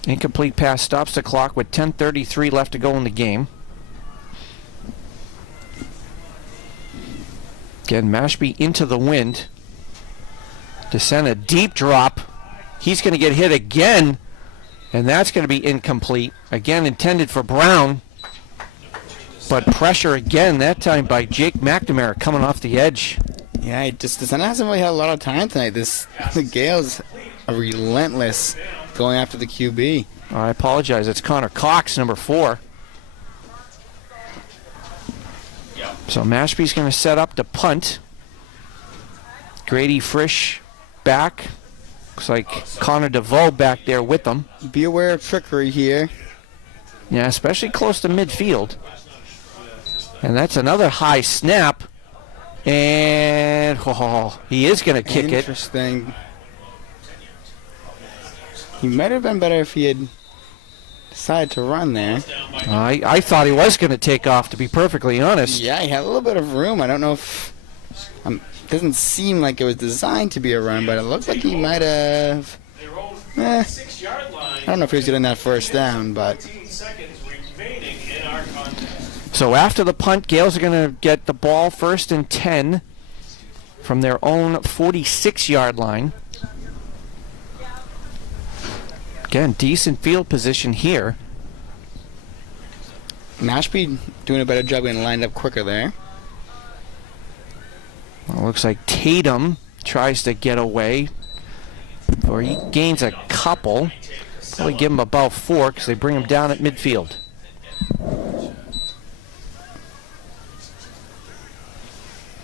Incomplete pass stops the clock with 10:33 left to go in the game. Again, Mashpee into the wind. DeSena deep drop. He's going to get hit again, and that's going to be incomplete. Again, intended for Brown, but pressure again, that time by Jake McNamara coming off the edge. Yeah, DeSena hasn't really had a lot of time tonight. The Gales are relentless going after the QB. I apologize. It's Connor Cox, number 4. So Mashpee's going to set up the punt. Grady Frisch back. Looks like Connor DeVoe back there with them. Be aware of trickery here. Yeah, especially close to midfield. And that's another high snap. And he is going to kick it. Interesting. He might have been better if he had decided to run there. I thought he was going to take off, to be perfectly honest. Yeah, he had a little bit of room. I don't know if... it doesn't seem like it was designed to be a run, but it looked like he might have... I don't know if he was getting that first down, but... So after the punt, Gales are going to get the ball 1st and 10 from their own 46-yard line. Again, decent field position here. Mashpee doing a better job getting lined up quicker there. Well, looks like Tatum tries to get away, or he gains a couple. Probably give him about 4 because they bring him down at midfield.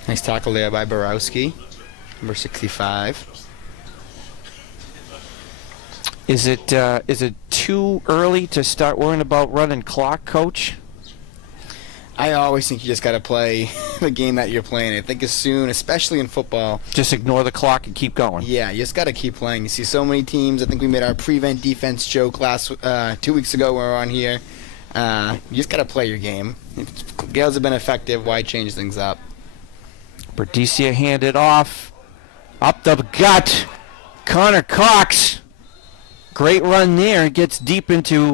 Nice tackle there by Borowski, number 65. Is it too early to start worrying about running clock, Coach? I always think you just got to play the game that you're playing. I think as soon, especially in football, just ignore the clock and keep going. Yeah, you just got to keep playing. You see so many teams. I think we made our prevent defense joke 2 weeks ago when we were on here. You just got to play your game. If Gales have been effective, why change things up? Berticia handed off. Up the gut. Connor Cox. Great run there. Gets deep into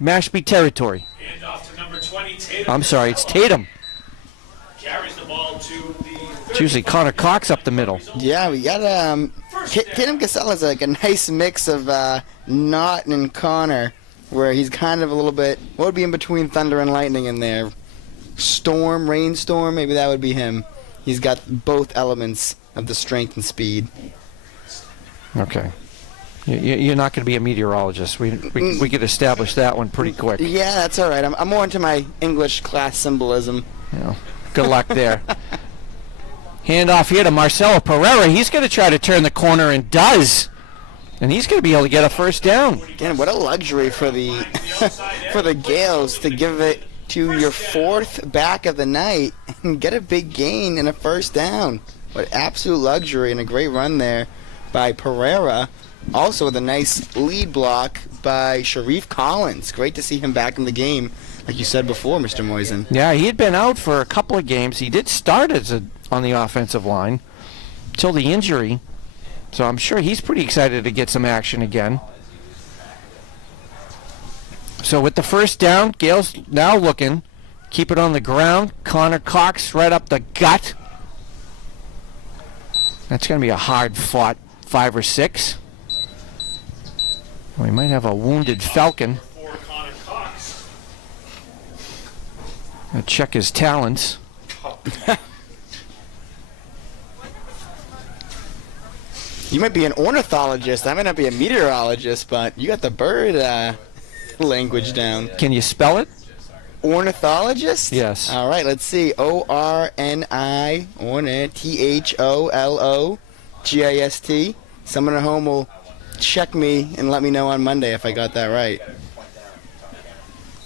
Mashpee territory. Hand off to number 20, Tatum. I'm sorry, it's Tatum. Carries the ball to the... It's usually Connor Cox up the middle. Yeah, we got Tatum Casella is like a nice mix of Knott and Connor, where he's kind of a little bit, what would be in between thunder and lightning in there? Storm, rainstorm, maybe that would be him. He's got both elements of the strength and speed. Okay. You're not going to be a meteorologist. We could establish that one pretty quick. Yeah, that's all right. I'm more into my English class symbolism. You know, good luck there. Hand off here to Marcelo Pereira. He's going to try to turn the corner and does. And he's going to be able to get a first down. Again, what a luxury for the for the Gales to give it to your fourth back of the night and get a big gain and a first down. What absolute luxury and a great run there by Pereira. Also with a nice lead block by Sharif Collins. Great to see him back in the game, like you said before, Mr. Moisen. Yeah, he had been out for a couple of games. He did start on the offensive line till the injury. So I'm sure he's pretty excited to get some action again. So with the first down, Gale's now looking. Keep it on the ground. Connor Cox right up the gut. That's going to be a hard-fought 5 or 6. We might have a wounded Falcon. I'll check his talents. You might be an ornithologist. I might not be a meteorologist, but you got the bird language down. Can you spell it? Ornithologist? Yes. All right, let's see. O-R-N-I, T-H-O-L-O-G-I-S-T. Someone at home will check me and let me know on Monday if I got that right.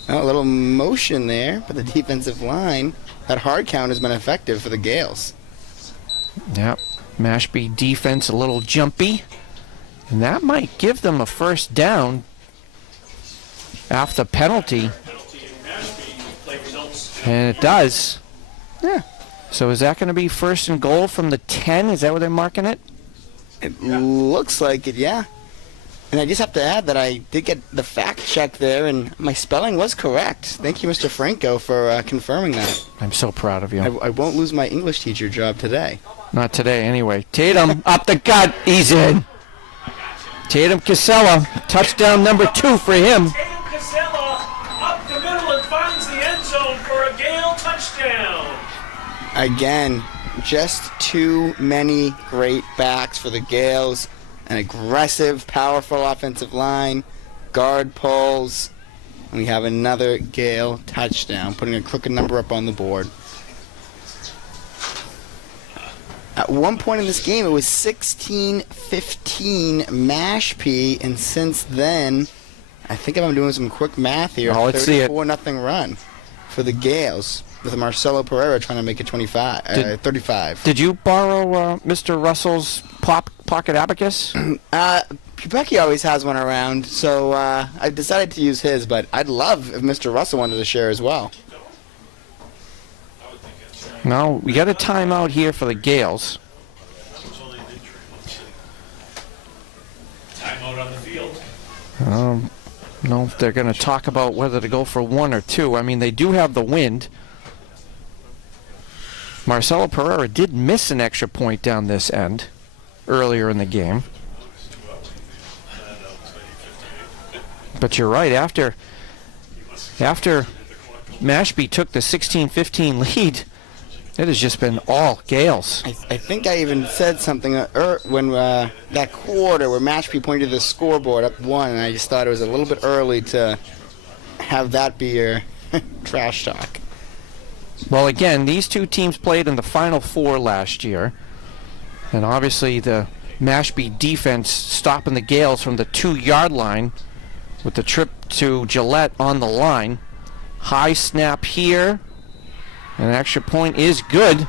Oh, a little motion there for the defensive line. That hard count has been effective for the Gales. Yep. Mashpee defense a little jumpy. And that might give them a first down after penalty. And it does. Yeah. So is that going to be first and goal from the 10? Is that what they're marking it? It looks like it, yeah. And I just have to add that I did get the fact check there, and my spelling was correct. Thank you, Mr. Franco, for confirming that. I'm so proud of you. I won't lose my English teacher job today. Not today, anyway. Tatum up the gut. He's in. Tatum Casella, touchdown number 2 for him. Tatum Casella up the middle and finds the end zone for a Gale touchdown. Again, just too many great backs for the Gales. An aggressive, powerful offensive line, guard pulls, and we have another Gale touchdown, putting a crooked number up on the board. At one point in this game, it was 16-15 Mashpee, and since then, I think if I'm doing some quick math here, Oh, let's see it. 34-0 run for the Gales, with Marcelo Pereira trying to make it 35. Did you borrow Mr. Russell's pocket abacus? Becky always has one around, so I decided to use his, but I'd love if Mr. Russell wanted to share as well. No, we got a timeout here for the Gales. Timeout on the field. No, if they're going to talk about whether to go for 1 or 2. I mean, they do have the wind. Marcelo Pereira did miss an extra point down this end earlier in the game. But you're right, after Mashpee took the 16-15 lead, it has just been all Gales. I think I even said something when that quarter where Mashpee pointed to the scoreboard up 1, and I just thought it was a little bit early to have that be your trash talk. Well, again, these two teams played in the Final Four last year, and obviously the Mashpee defense stopping the Gales from the 2-yard line with the trip to Gillette on the line. High snap here. An extra point is good.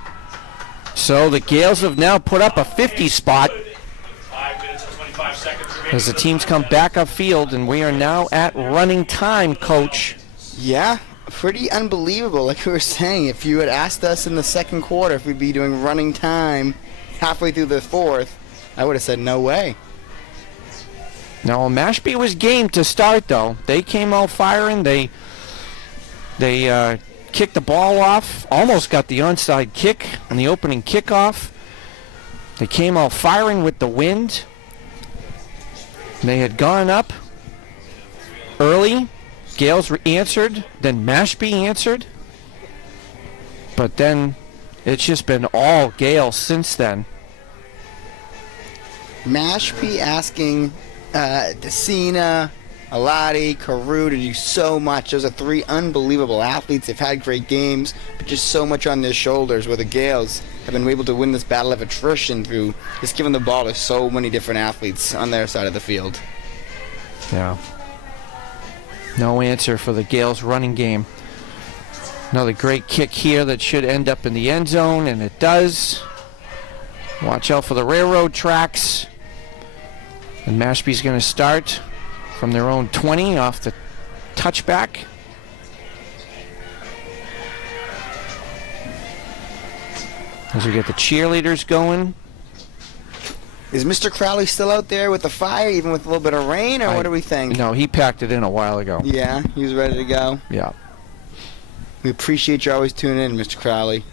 So the Gales have now put up a 50 spot 5 minutes and 25 seconds remaining. as the teams come back upfield, and we are now at running time, Coach. Yeah, pretty unbelievable. Like we were saying, if you had asked us in the second quarter if we'd be doing running time halfway through the fourth, I would have said no way. Now, Mashpee was game to start, though. They came out firing. They kicked the ball off, almost got the onside kick on the opening kickoff. They came out firing with the wind. They had gone up early. Gales answered, then Mashpee answered. But then it's just been all Gales since then. Mashpee asking Decina, Alati, Carew to do so much. Those are 3 unbelievable athletes. They've had great games, but just so much on their shoulders, where the Gales have been able to win this battle of attrition through just giving the ball to so many different athletes on their side of the field. Yeah. No answer for the Gales running game. Another great kick here that should end up in the end zone, and it does. Watch out for the railroad tracks. And Mashpee's going to start from their own 20 off the touchback. As we get the cheerleaders going. Is Mr. Crowley still out there with the fire, even with a little bit of rain, or what do we think? No, he packed it in a while ago. Yeah, he was ready to go. Yeah. We appreciate you always tuning in, Mr. Crowley.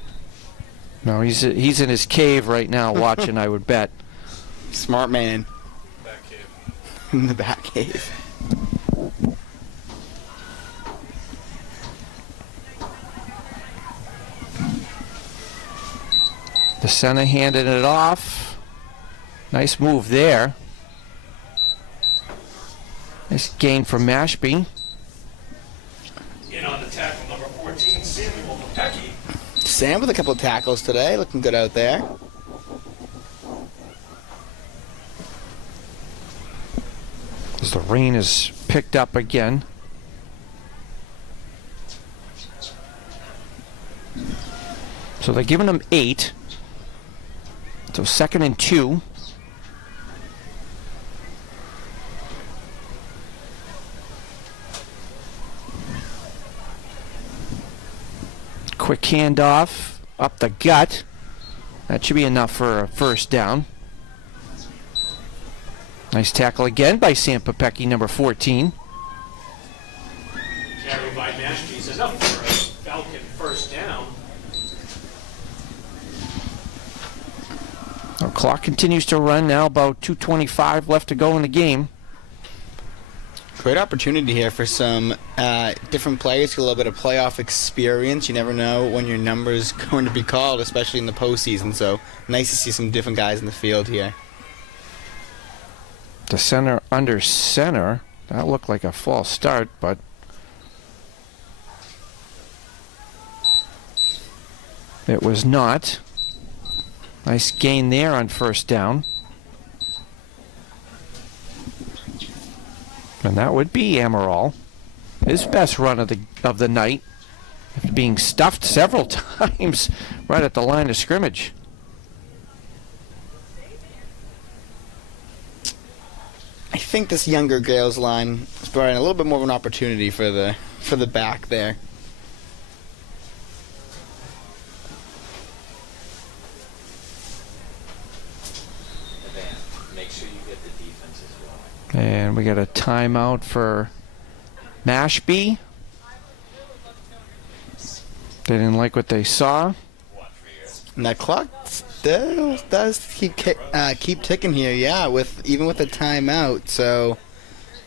No, he's in his cave right now watching, I would bet. Smart man. Back cave. In the back cave. The center handed it off. Nice move there. Nice gain from Mashpee. In on the tackle, number 14, Samuel Pecky. Sam with a couple of tackles today, looking good out there. As the rain is picked up again. So they're giving them 8. So 2nd and 2. Quick handoff up the gut. That should be enough for a first down. Nice tackle again by Sam Popecki, number 14. Carry by Mashpee is enough for a Falcon first down. Our clock continues to run now, about 2:25 left to go in the game. Great opportunity here for some different players, get a little bit of playoff experience. You never know when your number's going to be called, especially in the postseason. So nice to see some different guys in the field here. The center under center. That looked like a false start, but it was not. Nice gain there on first down. And that would be Amaral. His best run of the night, after being stuffed several times right at the line of scrimmage. I think this younger Gales line is providing a little bit more of an opportunity for the back there. Make sure you get the defense as well. And we got a timeout for Mashpee. They didn't like what they saw. And that clock still does keep ticking here, yeah, even with a timeout. So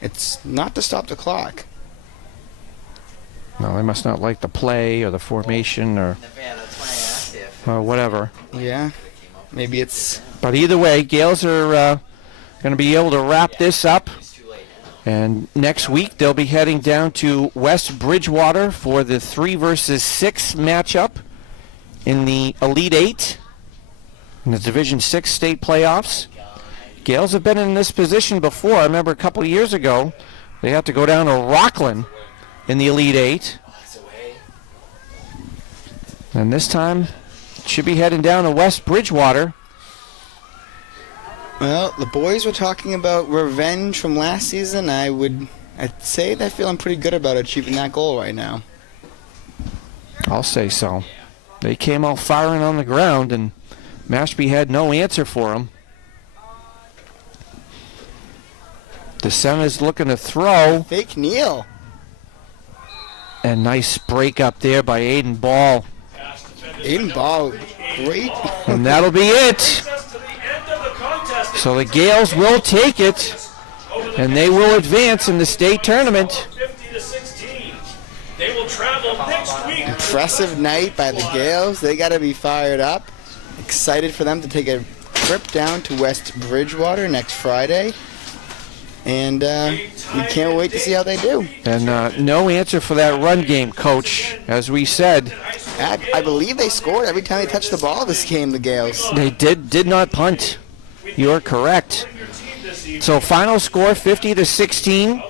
it's not to stop the clock. No, they must not like the play or the formation or Yeah, that's why I asked if whatever. Yeah, maybe it's... But either way, Gales are going to be able to wrap this up. it's too late now. And next week, they'll be heading down to West Bridgewater for the 3 versus 6 matchup in the Elite 8 in the Division 6 state playoffs. Gales have been in this position before. I remember a couple of years ago, they had to go down to Rockland in the Elite 8. And this time, should be heading down to West Bridgewater. Well, the boys were talking about revenge from last season. I'd say they're feeling pretty good about achieving that goal right now. I'll say so. They came out firing on the ground, and Mashpee had no answer for them. The center's looking to throw. Fake kneel. And nice break up there by Aiden Ball. Aiden Ball, great. And that'll be it. So the Gales will take it, and they will advance in the state tournament. 50-16. They will travel next week. Impressive night by the Gales. They got to be fired up. Excited for them to take a trip down to West Bridgewater next Friday. and we can't wait to see how they do. And no answer for that run game, Coach. As we said, I believe they scored every time they touched the ball this game, the Gales. they did not punt. You are correct. So final score 50-16.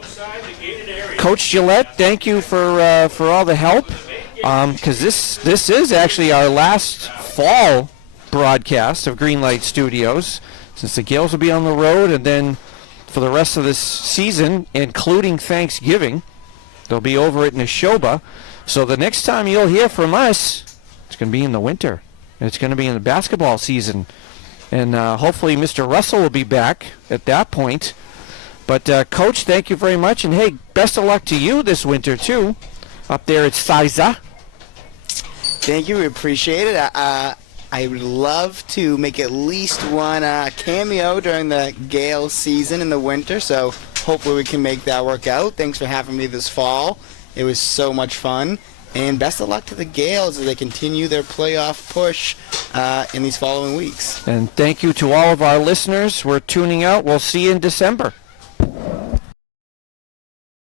Coach Gillette, thank you for all the help. Because this is actually our last fall broadcast of Greenlight Studios, since the Gales will be on the road, and then for the rest of this season, including Thanksgiving, they'll be over at Neshoba. So the next time you'll hear from us, it's going to be in the winter. It's going to be in the basketball season. And hopefully Mr. Russell will be back at that point. But, Coach, thank you very much. And, hey, best of luck to you this winter, too, up there at Siza. Thank you. We appreciate it. I would love to make at least one cameo during the Gale season in the winter, so hopefully we can make that work out. Thanks for having me this fall. It was so much fun. And best of luck to the Gales as they continue their playoff push in these following weeks. And thank you to all of our listeners. We're tuning out. We'll see you in December.